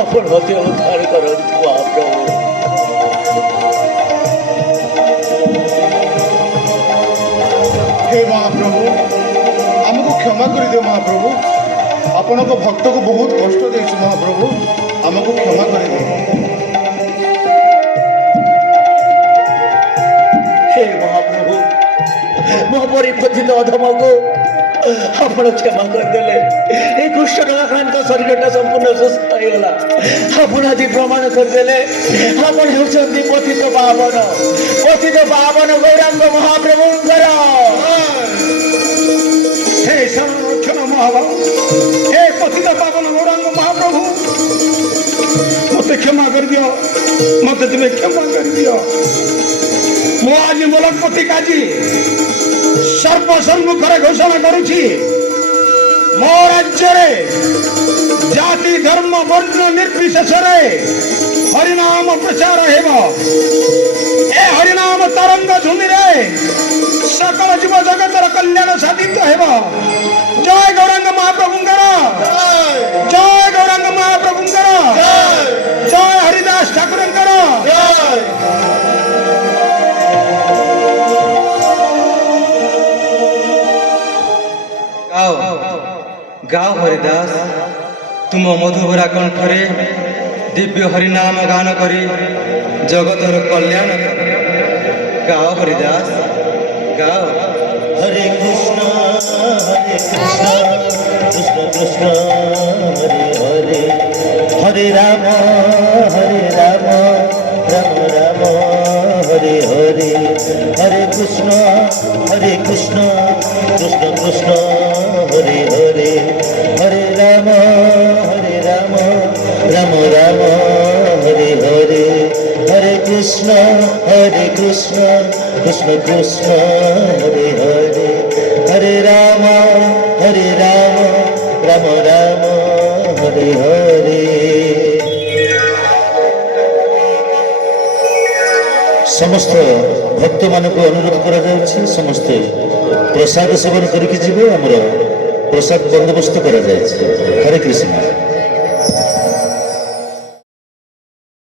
ଆପଣ ମୋତେ ଉଦ୍ଧାର କରନ୍ତୁ ମହାପ୍ରଭୁ हे महाप्रभु आमको क्षमा कर दियो महाप्रभु आपणक भक्त को बहुत कष्ट देछु महाप्रभु आमको क्षमा कर दियो हे महाप्रभु ମୋ ପରି ପତିତ ଅଧମକୁ ଆପଣ କ୍ଷମା କରିଦେଲେ ଏ କୃଷ୍ଣନାରାୟଣଙ୍କ ଶରୀରଟା ସମ୍ପୂର୍ଣ୍ଣ ସୁସ୍ଥ ହେଇଗଲା ଆପଣ ଆଜି ପ୍ରମାଣ କରିଦେଲେ ଆପଣ ହେଉଛନ୍ତି ପତିତ ପାବନ ଗୌରାଙ୍ଗ ମହାପ୍ରଭୁଙ୍କର हे शरण रक्षण महाबाबू हे पतित पावन गौरांग महाप्रभु ମୋତେ କ୍ଷମା କରିଦିଅ ମୋତେ ତୁମେ କ୍ଷମା କରିଦିଅ ମୁଁ ଆଜି ମୂଲକପତି କାଜୀ ସର୍ବ ସମ୍ମୁଖରେ ଘୋଷଣା କରୁଛି ମୋ ରାଜ୍ୟରେ ଜାତି ଧର୍ମ ବର୍ଣ୍ଣ ନିର୍ବିଶେଷରେ ହରିନାମ ପ୍ରଚାର ହେବ ଏ ହରିନାମ ତରଙ୍ଗ ଧ୍ୱନିରେ सकल जीव जगतर कल्याण साधित हेब जय गौरांग महाप्रभुंकर जय गौरांग महाप्रभुंकर जय हरिदास ठाकुरंकर आओ ଗାଓ ହରିଦାସ, ତୁମ ମଧୁବରା କଣ୍ଠରେ ଦିବ୍ୟ ହରିନାମ ଗାନ କରି ଜଗତର କଲ୍ୟାଣ କର। ଗାଓ ହରିଦାସ, ଗାଓ। হরে কৃষ্ণ কৃষ্ণ কৃষ্ণ হরে হরে, হরে রাম রাম রাম হরে হরে, হরে কৃষ্ণ কৃষ্ণ কৃষ্ণ হরে হরে, হরে রাম রাম রাম হরে হরে, হরে কৃষ্ণ কৃষ্ণ কৃষ্ণ হরে হরে, হরে রাম রাম রাম হরে হরে। ସମସ୍ତ ଭକ୍ତମାନଙ୍କୁ ଅନୁରୋଧ କରାଯାଉଛି ସମସ୍ତେ ପ୍ରସାଦ ସେବନ କରିକି ଯିବେ। ଆମର ପ୍ରସାଦ ବନ୍ଦୋବସ୍ତ କରାଯାଇଛି। ହରେ କୃଷ୍ଣ।